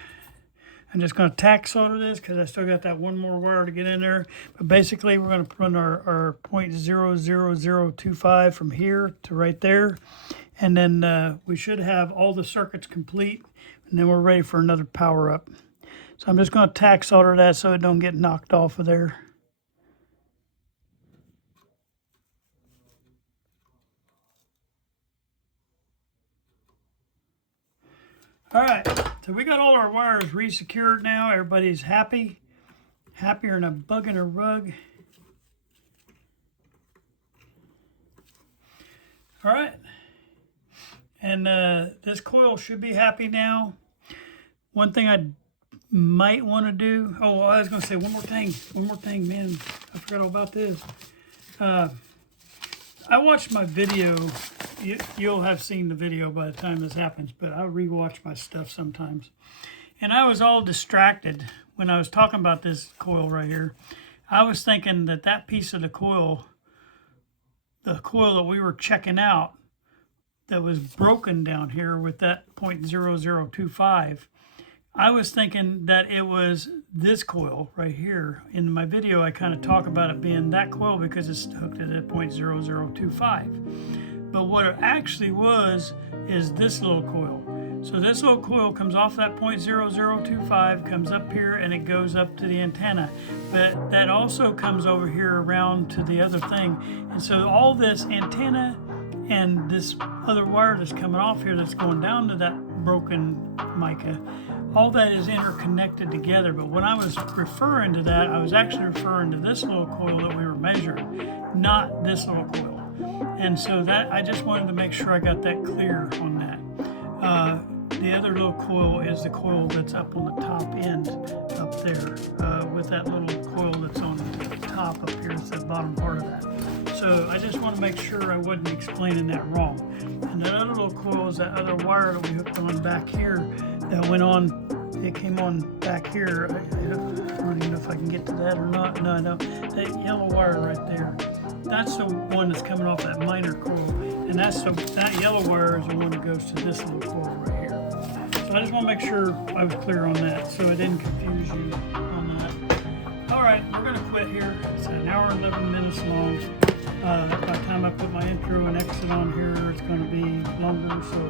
I'm just going to tack solder this because I still got that one more wire to get in there. But basically, we're going to run our 0.00025 from here to right there. And then we should have all the circuits complete. And then we're ready for another power up. So I'm just going to tack solder that so it don't get knocked off of there. All right, so we got all our wires re-secured now. Everybody's happy. Happier than a bug in a rug. All right. And this coil should be happy now. One thing I might want to do. Oh, I was going to say one more thing, man. I forgot all about this. I watched my video. You'll have seen the video by the time this happens, but I rewatch my stuff sometimes. And I was all distracted when I was talking about this coil right here. I was thinking that piece of the coil that we were checking out, that was broken down here with that 0.0025, I was thinking that it was this coil right here. In my video, I kind of talk about it being that coil because it's hooked at 0.0025. But what it actually was is this little coil. So this little coil comes off that 0.0025, comes up here, and it goes up to the antenna. But that also comes over here around to the other thing. And so all this antenna and this other wire that's coming off here that's going down to that broken mica, all that is interconnected together. But when I was referring to that, I was actually referring to this little coil that we were measuring, not this little coil. And so that, I just wanted to make sure I got that clear on that. The other little coil is the coil that's up on the top end up there, with that little coil that's on the top up here. It's that bottom part of that. So I just want to make sure I wasn't explaining that wrong. And that other little coil is that other wire that we hooked on back here that went on. It came on back here. I don't even know if I can get to that or not. No, no. That yellow wire right there. That's the one that's coming off that minor coil. And that yellow wire is the one that goes to this little coil right here. So I just want to make sure I was clear on that so I didn't confuse you on that. All right, we're going to quit here. It's an hour and 11 minutes long. By the time I put my intro and exit on here, it's going to be longer. So,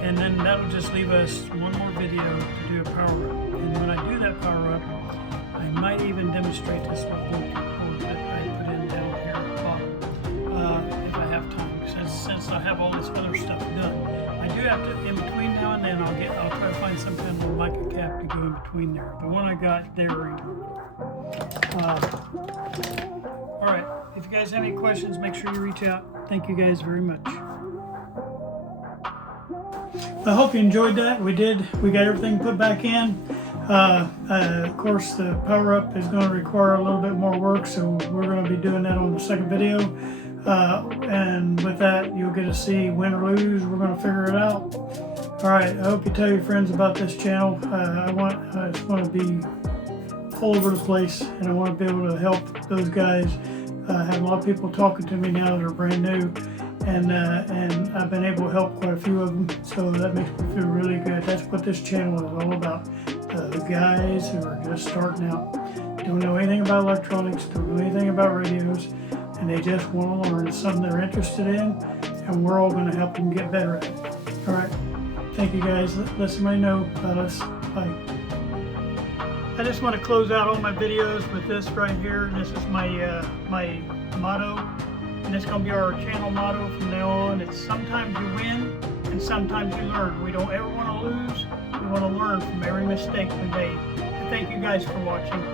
and then that'll just leave us one more video to do a power up. And when I do that power up, I might even demonstrate this little voltage cord that I put in down here at the bottom, if I have time. Since I have all this other stuff done, I do have to, in between now and then, I'll try to find some kind of little mica cap to go in between there. The one I got there. All right. If you guys have any questions, make sure you reach out. Thank you guys very much. I hope you enjoyed that. We did. We got everything put back in. Of course, the power up is going to require a little bit more work, so we're going to be doing that on the second video. And with that, you'll get to see win or lose. We're going to figure it out. All right. I hope you tell your friends about this channel. I just want to be all over the place, and I want to be able to help those guys. I have a lot of people talking to me now that are brand new, and I've been able to help quite a few of them, so that makes me feel really good. That's what this channel is all about. The guys who are just starting out, don't know anything about electronics, don't know anything about radios, and they just want to learn. It's something they're interested in, and we're all going to help them get better at it. All right, thank you guys. Let somebody know about us. Bye. I just want to close out all my videos with this right here. And this is my my motto, and it's going to be our channel motto from now on. It's sometimes you win and sometimes you learn. We don't ever want to lose. We want to learn from every mistake we made. And thank you guys for watching.